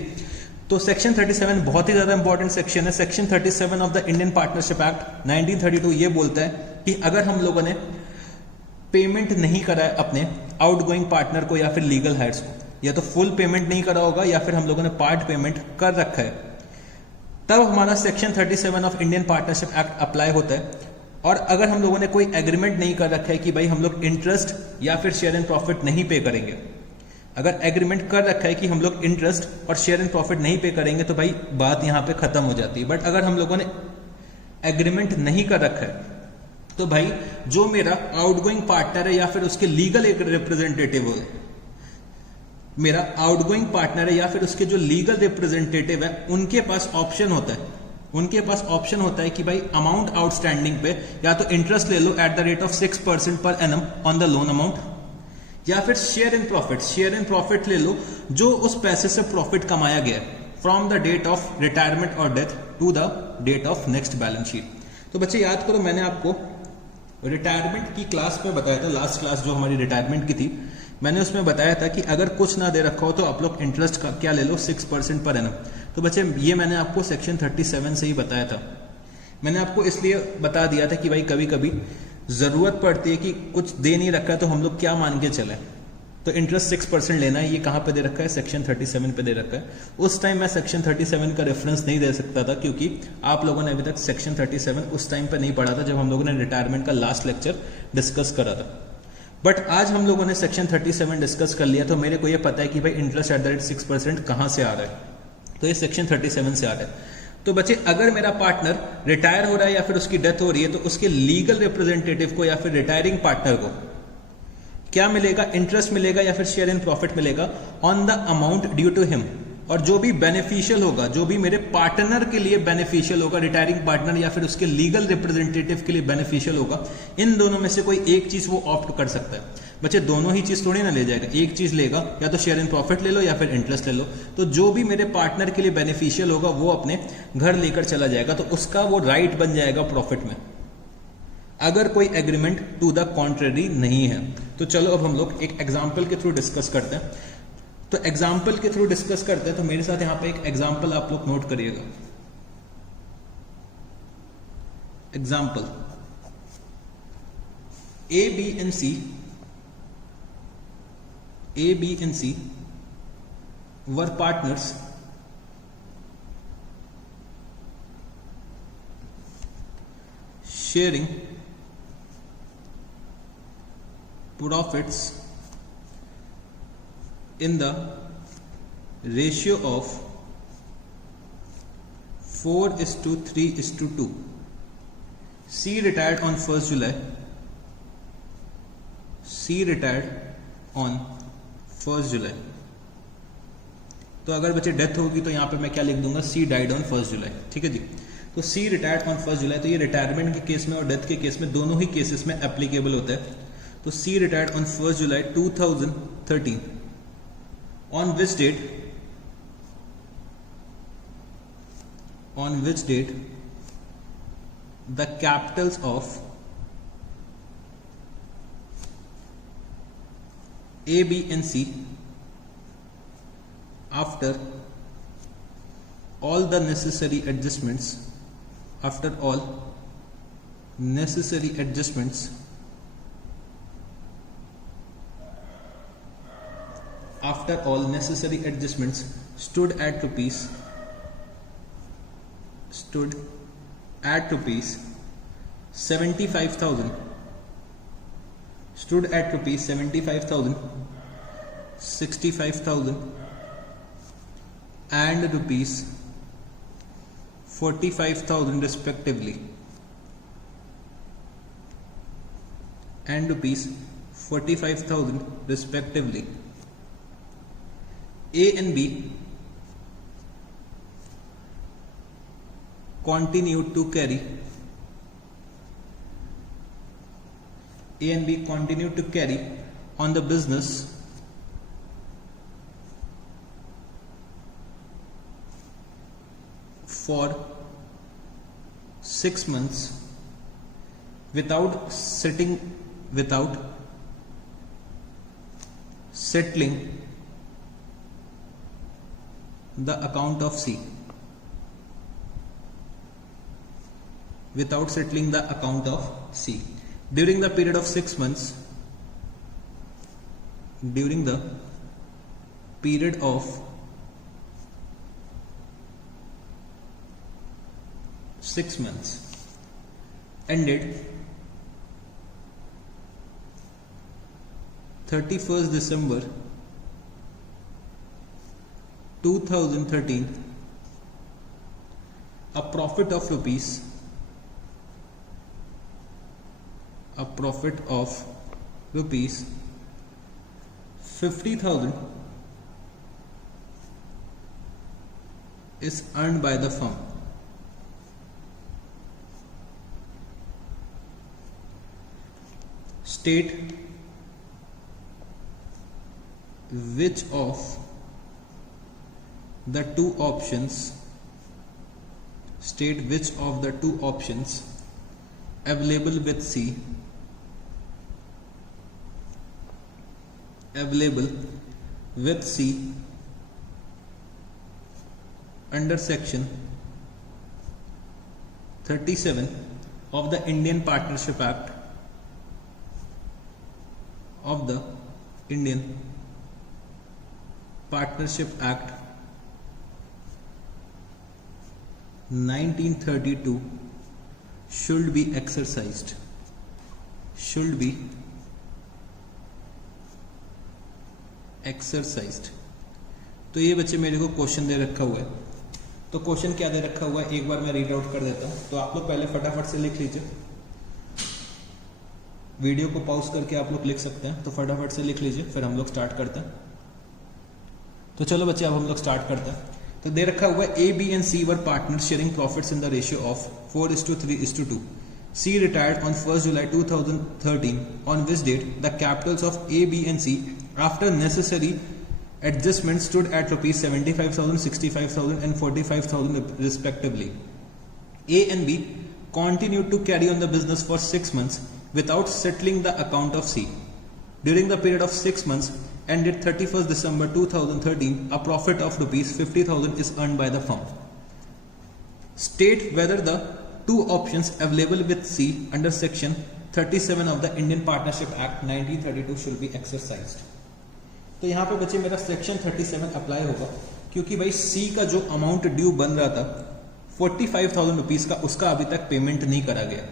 तो सेक्शन 37 बहुत ही ज्यादा इंपॉर्टेंट सेक्शन है। Section 37 of the Indian partnership act 1932 ये बोलता है कि अगर हम लोगों ने पेमेंट नहीं करा है अपने आउटगोइंग पार्टनर को या फिर लीगल हायर्स को, या तो फुल पेमेंट नहीं करा होगा या फिर हम लोगों ने पार्ट पेमेंट कर रखा है, तब हमारा section 37 of Indian partnership act apply होता है। और अगर हम लोगों ने कोई एग्रीमेंट नहीं कर रखा है कि भाई हम लोग इंटरेस्ट या फिर शेयर इन प्रॉफिट नहीं पे करेंगे, अगर एग्रीमेंट कर रखा है कि हम लोग interest or share in profit नहीं पे करेंगे तो भाई बात यहां पे खत्म हो जाती है। बट अगर हम लोगों ने एग्रीमेंट नहीं कर रखा है तो भाई जो मेरा आउटगोइंग पार्टनर है या फिर उसके लीगल रिप्रेजेंटेटिव है, मेरा आउटगोइंग पार्टनर है या फिर उसके जो लीगल रिप्रेजेंटेटिव है, उनके पास ऑप्शन होता है कि भाई अमाउंट आउटस्टैंडिंग पे या तो इंटरेस्ट ले लो at the rate of 6% per annum on the loan amount, या फिर शेयर इन प्रॉफिट ले लो जो उस पैसे से प्रॉफिट कमाया गया from the date of retirement और death to the date of next balance sheet. तो बच्चे याद करो, मैंने आपको रिटायरमेंट की क्लास में बताया था, लास्ट क्लास जो हमारी रिटायरमेंट की थी, मैंने उसमें बताया था कि अगर कुछ ना दे रखा हो तो आप लोग इंटरेस्ट का क्या ले लो, 6% पर एनम। तो बच्चे ये मैंने आपको सेक्शन 37 से ही बताया था। मैंने आपको इसलिए बता दिया था कि भाई कभी कभी जरूरत पड़ती है कि कुछ दे नहीं रखा है तो हम लोग क्या मान के चले, तो इंटरेस्ट 6% लेना है, ये कहाँ पे दे रखा है, सेक्शन 37 पे दे रखा है। उस टाइम मैं सेक्शन 37 का रेफरेंस नहीं दे सकता था क्योंकि आप लोगों ने अभी तक सेक्शन 37 उस टाइम पे नहीं पढ़ा था जब हम लोगों ने रिटायरमेंट का लास्ट लेक्चर डिस्कस करा था। बट आज हम लोगों ने सेक्शन 37 डिस्कस कर लिया, तो मेरे को ये पता है कि भाई इंटरेस्ट एट द रेट 6% कहाँ से आ रहा है, तो ये सेक्शन 37 से आ रहा है। तो बच्चे, अगर मेरा पार्टनर रिटायर हो रहा है या फिर उसकी डेथ हो रही है, तो उसके लीगल रिप्रेजेंटेटिव को या फिर रिटायरिंग पार्टनर को क्या मिलेगा, इंटरेस्ट मिलेगा या फिर शेयर इन प्रॉफिट मिलेगा on the amount due to him. और जो भी बेनिफिशियल होगा, जो भी मेरे पार्टनर के लिए बेनिफिशियल होगा, रिटायरिंग पार्टनर या फिर उसके लीगल रिप्रेजेंटेटिव के लिए बेनिफिशियल होगा, इन दोनों में से कोई एक चीज वो ऑप्ट कर सकता है। बच्चे, दोनों ही चीज थोड़ी ना ले जाएगा, एक चीज लेगा, या तो शेयर इन प्रॉफिट ले लो या फिर इंटरेस्ट ले लो। तो जो भी मेरे पार्टनर के लिए बेनिफिशियल होगा वो अपने घर लेकर चला जाएगा, तो उसका वो राइट बन जाएगा प्रॉफिट में, अगर कोई एग्रीमेंट टू द कॉन्ट्रेरी नहीं है। तो चलो अब हम लोग एक एग्जाम्पल के थ्रू डिस्कस करते हैं। तो एग्जाम्पल के थ्रू डिस्कस करते हैं, तो मेरे साथ यहां पे एक एग्जाम्पल आप लोग नोट करिएगा। Example, A B and C were partners sharing profits in the ratio of 4:3:2. C retired on 1st July. तो अगर बच्चे डेथ होगी तो यहां पे मैं क्या लिख दूंगा, C died on 1st July। ठीक है जी। तो C retired on 1st July, तो ये रिटायरमेंट के केस में और डेथ के केस में, दोनों ही केसेस में एप्लीकेबल होता है। तो C retired on 1st July 2013, on which date the capitals of A, B and C, after all necessary adjustments stood at rupees 75,000, 65,000 and rupees 45,000 respectively, A and B continued to carry on the business for 6 months without settling the account of C. During the period of 6 months, ended 31st December 2013, a profit of rupees 50,000 is earned by the firm. State which of the two options available with C under section 37 of the Indian Partnership Act of the Indian Partnership Act 1932 should be exercised. Should be exercised. तो ये बच्चे मेरे को question दे रखा हुआ है. तो question क्या दे रखा हुआ है एक बार मैं रीड आउट कर देता हूँ. तो आप लोग पहले फटाफट से लिख लीजिए. वीडियो को पॉज करके आप लोग लिख सकते हैं. तो फटाफट से लिख लीजिए, फिर हम लोग स्टार्ट करते हैं. तो चलो बच्चे अब हम लोग स्टार्ट करते हैं. तो दे रखा हुआ है A, B and C were partners sharing profits in the ratio of 4:3:2. C retired on 1st July 2013, on which date the capitals of A, B and C after necessary adjustments stood at rupees 75,000, 65,000 and 45,000 respectively. A and B continued to carry on the business for 6 months without settling the account of C. During the period of 6 months ended 31st December 2013, a profit of rupees 50,000 is earned by the firm. State whether the two options available with C under section 37 of the Indian Partnership Act 1932 should be exercised. तो यहाँ पे बच्चे मेरा section 37 apply होगा, क्योंकि भाई सी का जो अमाउंट ड्यू बन रहा था 45,000 रुपीज का, उसका अभी तक पेमेंट नहीं करा गया.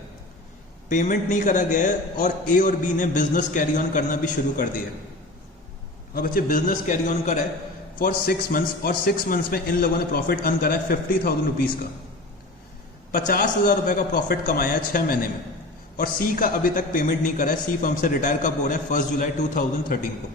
और ए और बी ने बिजनेस कैरी ऑन करना भी शुरू कर दिया. और बच्चे बिजनेस कैरी ऑन करा है फॉर 6 मंथ्स, और 6 मंथ्स में इन लोगों ने प्रॉफिट अर्न करा है 50,000 रुपीज का. 50,000 रुपए का प्रॉफिट कमाया है 6 महीने में, और सी का अभी तक पेमेंट नहीं करा है. सी फर्म से रिटायर कब हो रहा है? 1 जुलाई 2013 को.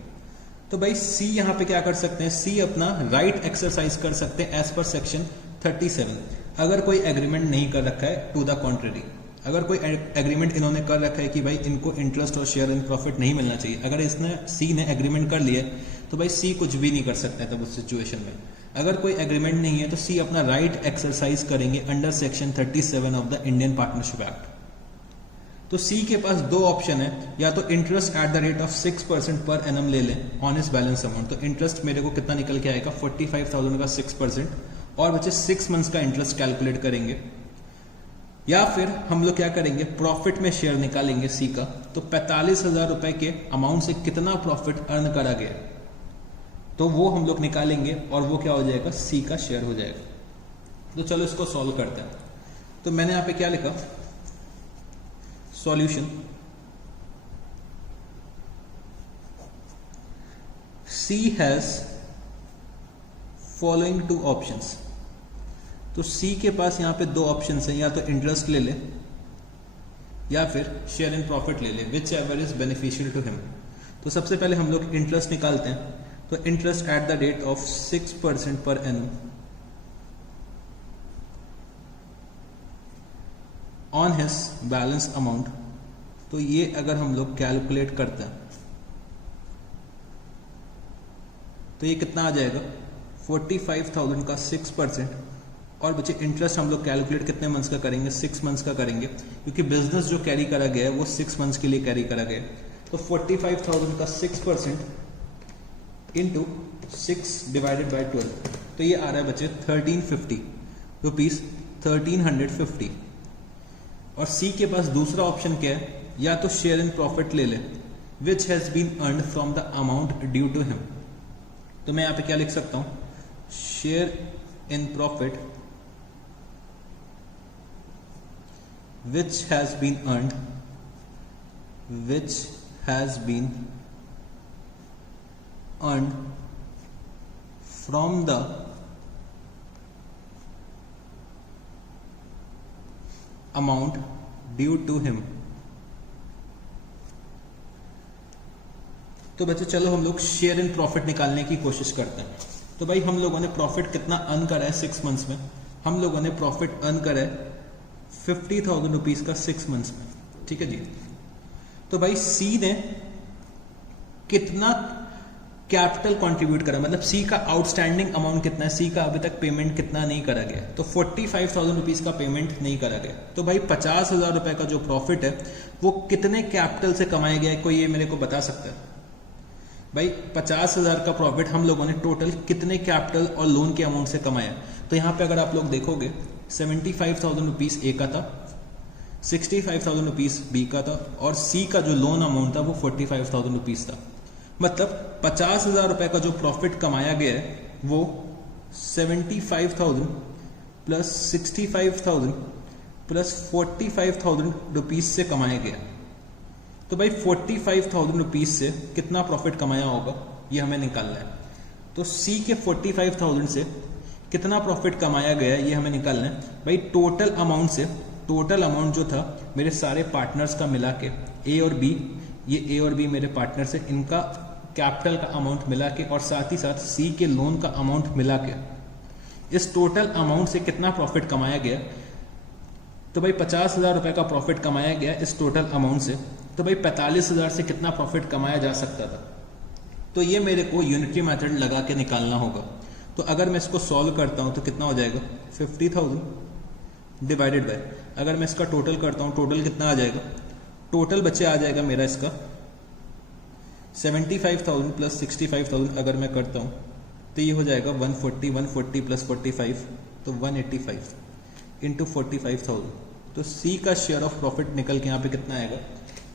तो भाई सी यहाँ पे क्या कर सकते हैं? सी अपना राइट एक्सरसाइज कर सकते हैं एज पर सेक्शन 37, अगर कोई एग्रीमेंट नहीं कर रखा है टू द कॉन्ट्रेरी. अगर कोई एग्रीमेंट इन्होंने कर रखा है कि भाई इनको interest or share in profit नहीं मिलना चाहिए, अगर इसने सी ने एग्रीमेंट कर लिया तो भाई सी कुछ भी नहीं कर सकता है तब उस सिचुएशन में. अगर कोई एग्रीमेंट नहीं है तो सी अपना राइट एक्सरसाइज करेंगे under section 37 of the Indian partnership act. तो सी के पास दो ऑप्शन है, या तो interest at the rate of 6% per annum ले लें ऑन हिज बैलेंस अमाउंट. तो इंटरेस्ट मेरे को कितना निकल के आएगा? 45,000 का 6%, और बच्चे 6 मंथ्स का इंटरेस्ट कैलकुलेट करेंगे. या फिर हम लोग क्या करेंगे? प्रॉफिट में शेयर निकालेंगे सी का. तो 45,000 रुपए के अमाउंट से कितना प्रॉफिट अर्न करा गया, तो वो हम लोग निकालेंगे, और वो क्या हो जाएगा? सी का शेयर हो जाएगा. तो चलो इसको सॉल्व करते हैं. तो मैंने यहां पे क्या लिखा? Solution. C has following two options. तो C के पास यहां पे दो ऑप्शंस हैं, या तो इंटरेस्ट ले ले या फिर शेयर इन प्रॉफिट ले ले, whichever is beneficial to him. तो सबसे पहले हम लोग इंटरेस्ट निकालते हैं. तो interest at the rate of 6% per annum on his balance amount. तो ये अगर हम लोग कैलकुलेट करते हैं तो ये कितना आ जाएगा? 45,000 का 6%, और बच्चे इंटरेस्ट हम लोग कैलकुलेट कितने मंथ्स का करेंगे? 6 मंथ्स का करेंगे, क्योंकि बिजनेस जो कैरी करा गया है वो 6 मंथ्स के लिए कैरी करा गया है. तो 45,000 का 6% इंटू 6 डिवाइडेड बाई 12, तो ये आ रहा है बच्चे 1350 रुपीज, 1350. और सी के पास दूसरा ऑप्शन क्या है? या तो शेयर इन प्रॉफिट ले ले which has been earned from the amount due to him. तो मैं यहां पे क्या लिख सकता हूं? Share in profit which has been earned, from the amount due to him. तो बच्चे चलो हम लोग शेयर इन प्रॉफिट निकालने की कोशिश करते हैं. तो भाई हम लोगों ने प्रॉफिट कितना अर्न करा है 6 मंथ्स में? हम लोगों ने प्रॉफिट अर्न करा है 50,000 रुपीज का 6 मंथ्स में. ठीक है जी. तो भाई सी ने कितना कैपिटल कंट्रीब्यूट करा, मतलब सी का आउटस्टैंडिंग अमाउंट कितना है? सी का अभी तक पेमेंट कितना नहीं करा गया? तो 45,000 रुपीज का पेमेंट नहीं करा गया. तो भाई 50,000 रुपए का जो प्रॉफिट है वो कितने कैपिटल से कमाया गया है? कोई ये मेरे को बता सकता है? भाई 50,000 का प्रॉफिट हम लोगों ने टोटल कितने कैपिटल और लोन के अमाउंट से कमाया? तो यहाँ पे अगर आप लोग देखोगे 75,000 रुपीज ए का था, 65,000 रुपीज़ बी का था और सी का जो लोन अमाउंट था वो 45,000 रुपीज़ था। मतलब 50,000 रुपये का जो प्रॉफिट कमाया गया है वो 75,000 प्लस 65,000 प्लस 45,000 रुपीज़ से कमाया गया। तो भाई 45,000 रुपीज़ से कितना प्रॉफिट कमाया होगा ये हमें निकालना है। तो सी के 45,000 से कितना प्रॉफिट कमाया गया है ये हमें निकालना है। भाई टोटल अमाउंट जो था मेरे सारे पार्टनर्स का मिला के ए और बी, ये ए और बी मेरे पार्टनर्स है, इनका कैपिटल का अमाउंट मिला के और साथ ही साथ सी के लोन का अमाउंट मिला के इस टोटल अमाउंट से कितना प्रॉफिट कमाया गया। तो भाई 50,000 रुपये का प्रॉफिट कमाया गया इस टोटल अमाउंट से। तो भाई 45,000 से कितना प्रॉफिट कमाया जा सकता था। तो ये मेरे को यूनिटरी मेथड लगा के निकालना होगा। तो अगर मैं इसको सॉल्व करता हूँ तो कितना हो जाएगा 50,000 डिवाइडेड बाय, अगर मैं इसका टोटल करता हूँ टोटल कितना आ जाएगा, टोटल बच्चे आ जाएगा मेरा इसका 75,000 प्लस 65,000 अगर मैं करता हूँ तो ये हो जाएगा 140 प्लस 45 तो 185 इंटू 45,000। तो सी का शेयर ऑफ प्रॉफिट निकल के यहाँ पे कितना आएगा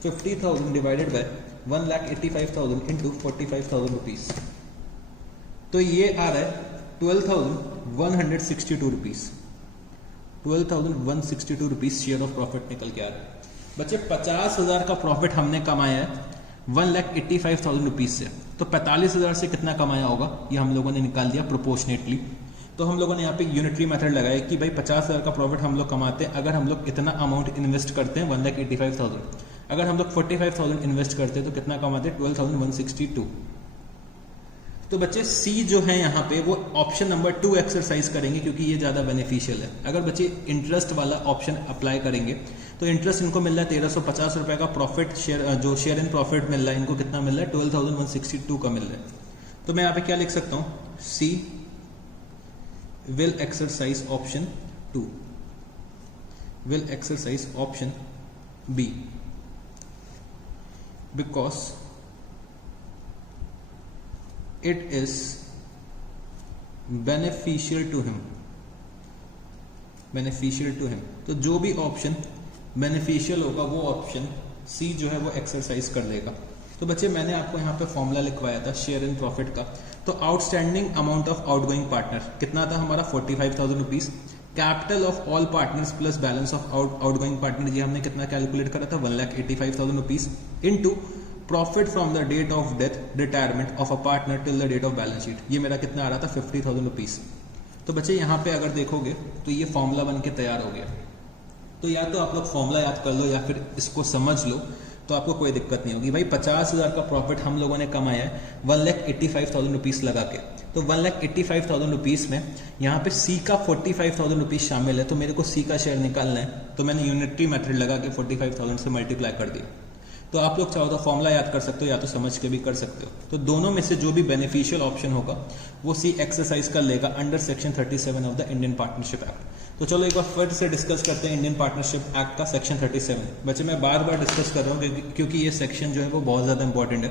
50,000 डिवाइडेड बाय 1,85,000 इंटू 45,000 रुपीज़। तो ये आ रहा है 12,162 rupees, 12,162 rupees share of profit निकल के आ रहा है। बच्चे 50,000 का प्रॉफिट हमने कमाया है 1,85,000 रुपीज़ से, तो 45,000 से कितना कमाया होगा ये हम लोगों ने निकाल दिया प्रोपोर्शनेटली। तो हम लोगों ने यहाँ पे यूनिटरी मेथड लगाया कि भाई 50,000 का प्रॉफिट हम लोग कमाते हैं अगर हम लोग इतना अमाउंट इन्वेस्ट करते हैं 1,85,000, अगर हम लोग 45,000 इन्वेस्ट करते हैं तो कितना कमाते हैं 12,162। तो बच्चे सी जो है यहाँ पे वो ऑप्शन नंबर 2 एक्सरसाइज करेंगे क्योंकि ये ज़्यादा बेनिफिशियल है। अगर बच्चे इंटरेस्ट वाला ऑप्शन अप्लाई करेंगे तो इंटरेस्ट इनको मिल रहा है 1,350 रुपये का प्रॉफिट शेयर, जो शेयर इन प्रॉफिट मिल रहा है इनको कितना मिल रहा है 12,162 का मिल रहा है। तो मैं यहाँ पे क्या लिख सकता हूँ she will exercise option 2, will exercise option B because it is beneficial to him, तो जो भी ऑप्शन बेनिफिशियल होगा वो ऑप्शन सी जो है वो एक्सरसाइज कर लेगा। तो बच्चे मैंने आपको यहाँ पे फॉर्मूला लिखवाया था शेयर इन प्रॉफिट का। तो outstanding amount of outgoing partner कितना था हमारा 45,000 rupees, capital of all partners plus balance of outgoing partner ये हमने कितना कैलकुलेट करा था 1,85,000 rupees into profit from the date of death retirement of a partner till the date of balance sheet, ये मेरा कितना आ रहा था 50,000 रुपीज। तो बच्चे यहाँ पे अगर देखोगे तो ये फॉर्मूला बन के तैयार हो गया। तो या तो आप लोग फॉर्मूला याद कर लो या फिर इसको समझ लो तो आपको कोई दिक्कत नहीं होगी। भाई 50,000 का प्रॉफिट हम लोगों ने कमाया है 1,85,000 रुपीज लगा के। तो 1,85,000 रुपीज में यहाँ पे सी का 45,000 रुपीज शामिल है, तो मेरे को सी का शेयर निकालना है। तो मैंने यूनिटरी मेथड लगा के 45,000 से मल्टीप्लाई कर दिया। तो आप लोग चाहो तो फॉर्मूला याद कर सकते हो या तो समझ के भी कर सकते हो। तो दोनों में से जो भी बेनिफिशियल ऑप्शन होगा वो सी एक्सरसाइज कर लेगा under section 37 of the Indian partnership act. तो चलो एक बार फिर से डिस्कस करते हैं इंडियन पार्टनरशिप एक्ट का सेक्शन 37। बच्चे मैं बार बार डिस्कस कर रहा हूँ क्योंकि ये सेक्शन जो है वो बहुत ज़्यादा इंपॉर्टेंट है।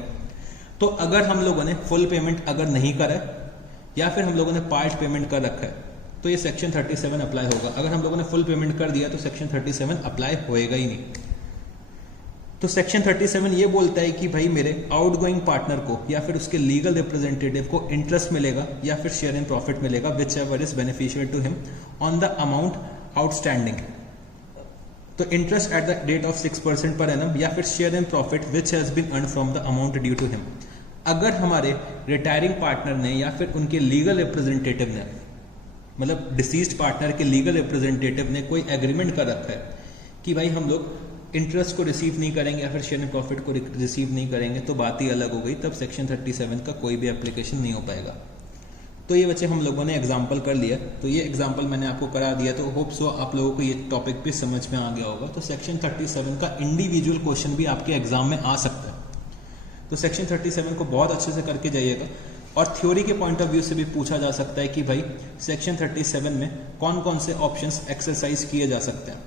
तो अगर हम लोगों ने फुल पेमेंट अगर नहीं करा है या फिर हम लोगों ने पार्ट पेमेंट कर रखा है तो ये सेक्शन 37 अप्लाई होगा। अगर हम लोगों ने फुल पेमेंट कर दिया तो सेक्शन 37 अप्लाई होएगा ही नहीं। तो सेक्शन 37 ये बोलता है कि भाई मेरे आउटगोइंग पार्टनर को या फिर उसके लीगल रिप्रेजेंटेटिव को इंटरेस्ट मिलेगा या फिर शेयर इन प्रॉफिट मिलेगा whichever is beneficial to him on the amount outstanding. तो interest at the rate of 6% per annum या फिर share in profit which has been earn from the amount due to him. अगर हमारे retiring partner ने या फिर उनके legal representative ने, मतलब डिसीज्ड पार्टनर के लीगल रिप्रेजेंटेटिव ने कोई एग्रीमेंट कर रखा है कि भाई हम लोग इंटरेस्ट को रिसीव नहीं करेंगे या फिर शेयर इन प्रॉफिट को रिसीव नहीं करेंगे, तो बात ही अलग हो गई। तब सेक्शन 37 का कोई भी एप्लीकेशन नहीं हो पाएगा। तो ये बच्चे हम लोगों ने एग्जाम्पल कर लिया। तो ये एग्जाम्पल मैंने आपको करा दिया, तो होप सो आप लोगों को ये टॉपिक भी समझ में आ गया होगा। तो सेक्शन 37 का इंडिविजुअल क्वेश्चन भी आपके एग्जाम में आ सकता है। तो सेक्शन 37 को बहुत अच्छे से करके जाइएगा। और थ्योरी के पॉइंट ऑफ व्यू से भी पूछा जा सकता है कि भाई सेक्शन 37 में कौन कौन से ऑप्शंस एक्सरसाइज किए जा सकते हैं।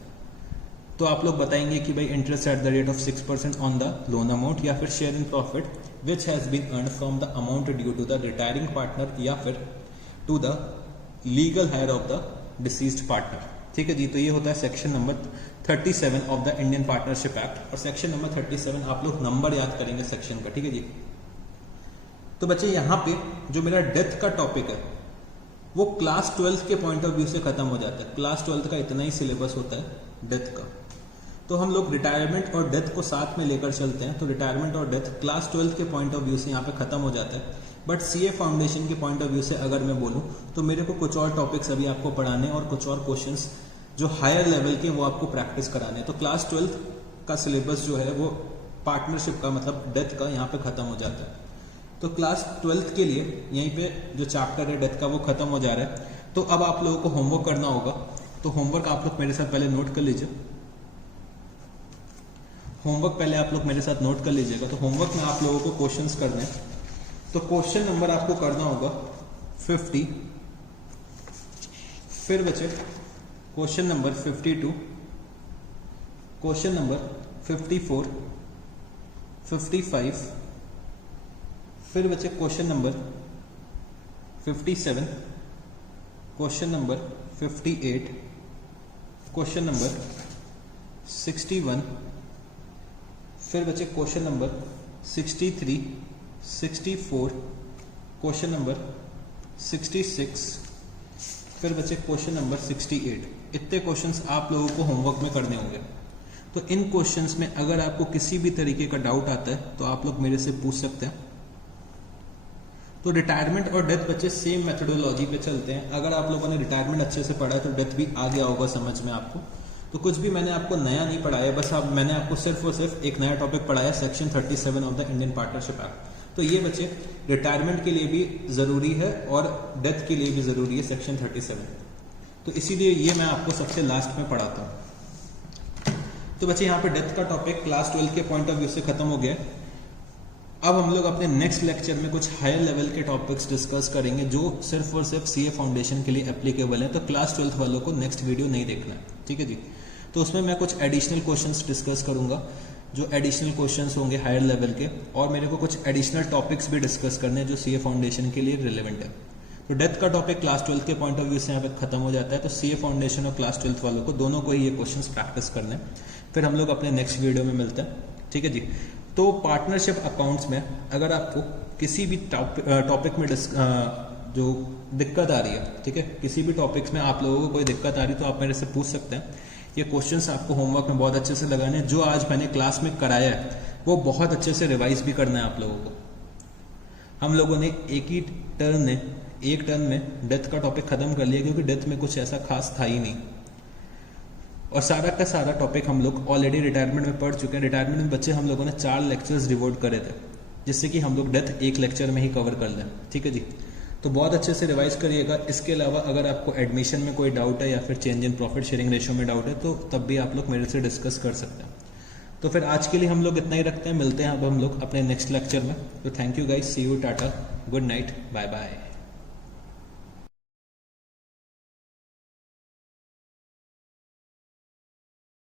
तो आप लोग बताएंगे कि भाई interest at the rate of 6% on the loan amount या फिर share in profit which has been earn from the amount due to the retiring partner या फिर to the legal heir of the deceased partner. ठीक है जी। तो ये होता है section number 37 of the Indian partnership act, और सेक्शन नंबर 37 आप लोग नंबर याद करेंगे सेक्शन का, ठीक है जी। तो बच्चे यहाँ पे जो मेरा डेथ का टॉपिक है वो क्लास 12 के पॉइंट ऑफ व्यू से खत्म हो जाता है। क्लास 12 का इतना ही सिलेबस होता है डेथ का। तो हम लोग रिटायरमेंट और डेथ को साथ में लेकर चलते हैं। तो रिटायरमेंट और डेथ क्लास 12 के पॉइंट ऑफ व्यू से यहाँ पे खत्म हो जाता है। बट सीए फाउंडेशन के पॉइंट ऑफ व्यू से अगर मैं बोलूँ तो मेरे को कुछ और टॉपिक्स अभी आपको पढ़ाने और कुछ और क्वेश्चंस जो हायर लेवल के वो आपको प्रैक्टिस कराने। तो क्लास 12 का सिलेबस जो है वो पार्टनरशिप का मतलब डेथ का यहाँ पे खत्म हो जाता है। तो क्लास 12 के लिए यहीं पे जो चैप्टर है डेथ का वो खत्म हो जा रहा है। तो अब आप लोगों को होमवर्क करना होगा। तो होमवर्क आप लोग मेरे साथ पहले नोट कर लीजिए। होमवर्क पहले आप लोग मेरे साथ नोट कर लीजिएगा। तो होमवर्क में आप लोगों को क्वेश्चंस करने हैं। तो क्वेश्चन नंबर आपको करना होगा 50, फिर बचे क्वेश्चन नंबर 52, क्वेश्चन नंबर 54, 55, फिर बचे question number 57, question number 58, question number 61, फिर बचे क्वेश्चन नंबर 63, 64, क्वेश्चन नंबर 66, फिर बचे क्वेश्चन नंबर 68। इतने क्वेश्चंस आप लोगों को होमवर्क में करने होंगे। तो इन क्वेश्चंस में अगर आपको किसी भी तरीके का डाउट आता है तो आप लोग मेरे से पूछ सकते हैं। तो रिटायरमेंट और डेथ बच्चे सेम मेथोडोलॉजी पे चलते हैं। अगर आप लोगों ने रिटायरमेंट अच्छे से पढ़ा है तो डेथ भी आ गया होगा समझ में आपको। तो कुछ भी मैंने आपको नया नहीं पढ़ाया, बस अब मैंने आपको सिर्फ और सिर्फ एक नया टॉपिक पढ़ाया, section 37 of the Indian partnership act. तो ये बच्चे रिटायरमेंट के लिए भी जरूरी है और डेथ के लिए भी जरूरी है सेक्शन 37। तो इसीलिए ये मैं आपको सबसे लास्ट में पढ़ाता हूँ। तो बच्चे यहाँ पे डेथ का टॉपिक क्लास 12 के पॉइंट ऑफ व्यू से खत्म हो गया। अब हम लोग अपने नेक्स्ट लेक्चर में कुछ हायर लेवल के टॉपिक्स डिस्कस करेंगे जो सिर्फ और सिर्फ सीए फाउंडेशन के लिए एप्लीकेबल है। तो क्लास 12 वालों को नेक्स्ट वीडियो नहीं देखना है, ठीक है जी। तो उसमें मैं कुछ एडिशनल क्वेश्चंस डिस्कस करूंगा, जो एडिशनल क्वेश्चंस होंगे हायर लेवल के, और मेरे को कुछ एडिशनल टॉपिक्स भी डिस्कस करने हैं जो सीए फाउंडेशन के लिए रिलेवेंट है। तो डेथ का टॉपिक क्लास 12 के पॉइंट ऑफ व्यू से यहाँ पे खत्म हो जाता है। तो सीए फाउंडेशन और क्लास 12 वालों को दोनों को ही ये क्वेश्चंस प्रैक्टिस करने हैं। फिर हम लोग अपने नेक्स्ट वीडियो में मिलते हैं, ठीक है जी। तो पार्टनरशिप अकाउंट्स में अगर आपको किसी भी टॉपिक में जो दिक्कत आ रही है, ठीक है, किसी भी टॉपिक्स में आप लोगों को कोई दिक्कत आ रही है तो आप मेरे से पूछ सकते हैं। ये क्वेश्चंस आपको होमवर्क में बहुत अच्छे से लगाने हैं। जो आज मैंने क्लास में कराया है वो बहुत अच्छे से रिवाइज भी करना है आप लोगों को। हम लोगों ने एक टर्न में डेथ का टॉपिक खत्म कर लिया क्योंकि डेथ में कुछ ऐसा खास था ही नहीं, और सारा का सारा टॉपिक हम लोग ऑलरेडी रिटायरमेंट में पढ़ चुके हैं। रिटायरमेंट में बच्चे हम लोगों ने 4 लेक्चर्स डिवोट करे थे, जिससे कि हम लोग डेथ एक लेक्चर में ही कवर कर लें, ठीक है जी। तो बहुत अच्छे से रिवाइज करिएगा। इसके अलावा अगर आपको एडमिशन में कोई डाउट है या फिर change in profit sharing ratio में डाउट है तो तब भी आप लोग मेरे से डिस्कस कर सकते हैं। तो फिर आज के लिए हम लोग इतना ही रखते हैं। मिलते हैं अब हम लोग अपने नेक्स्ट लेक्चर में। तो thank you guys, see you, tata, good night, bye bye.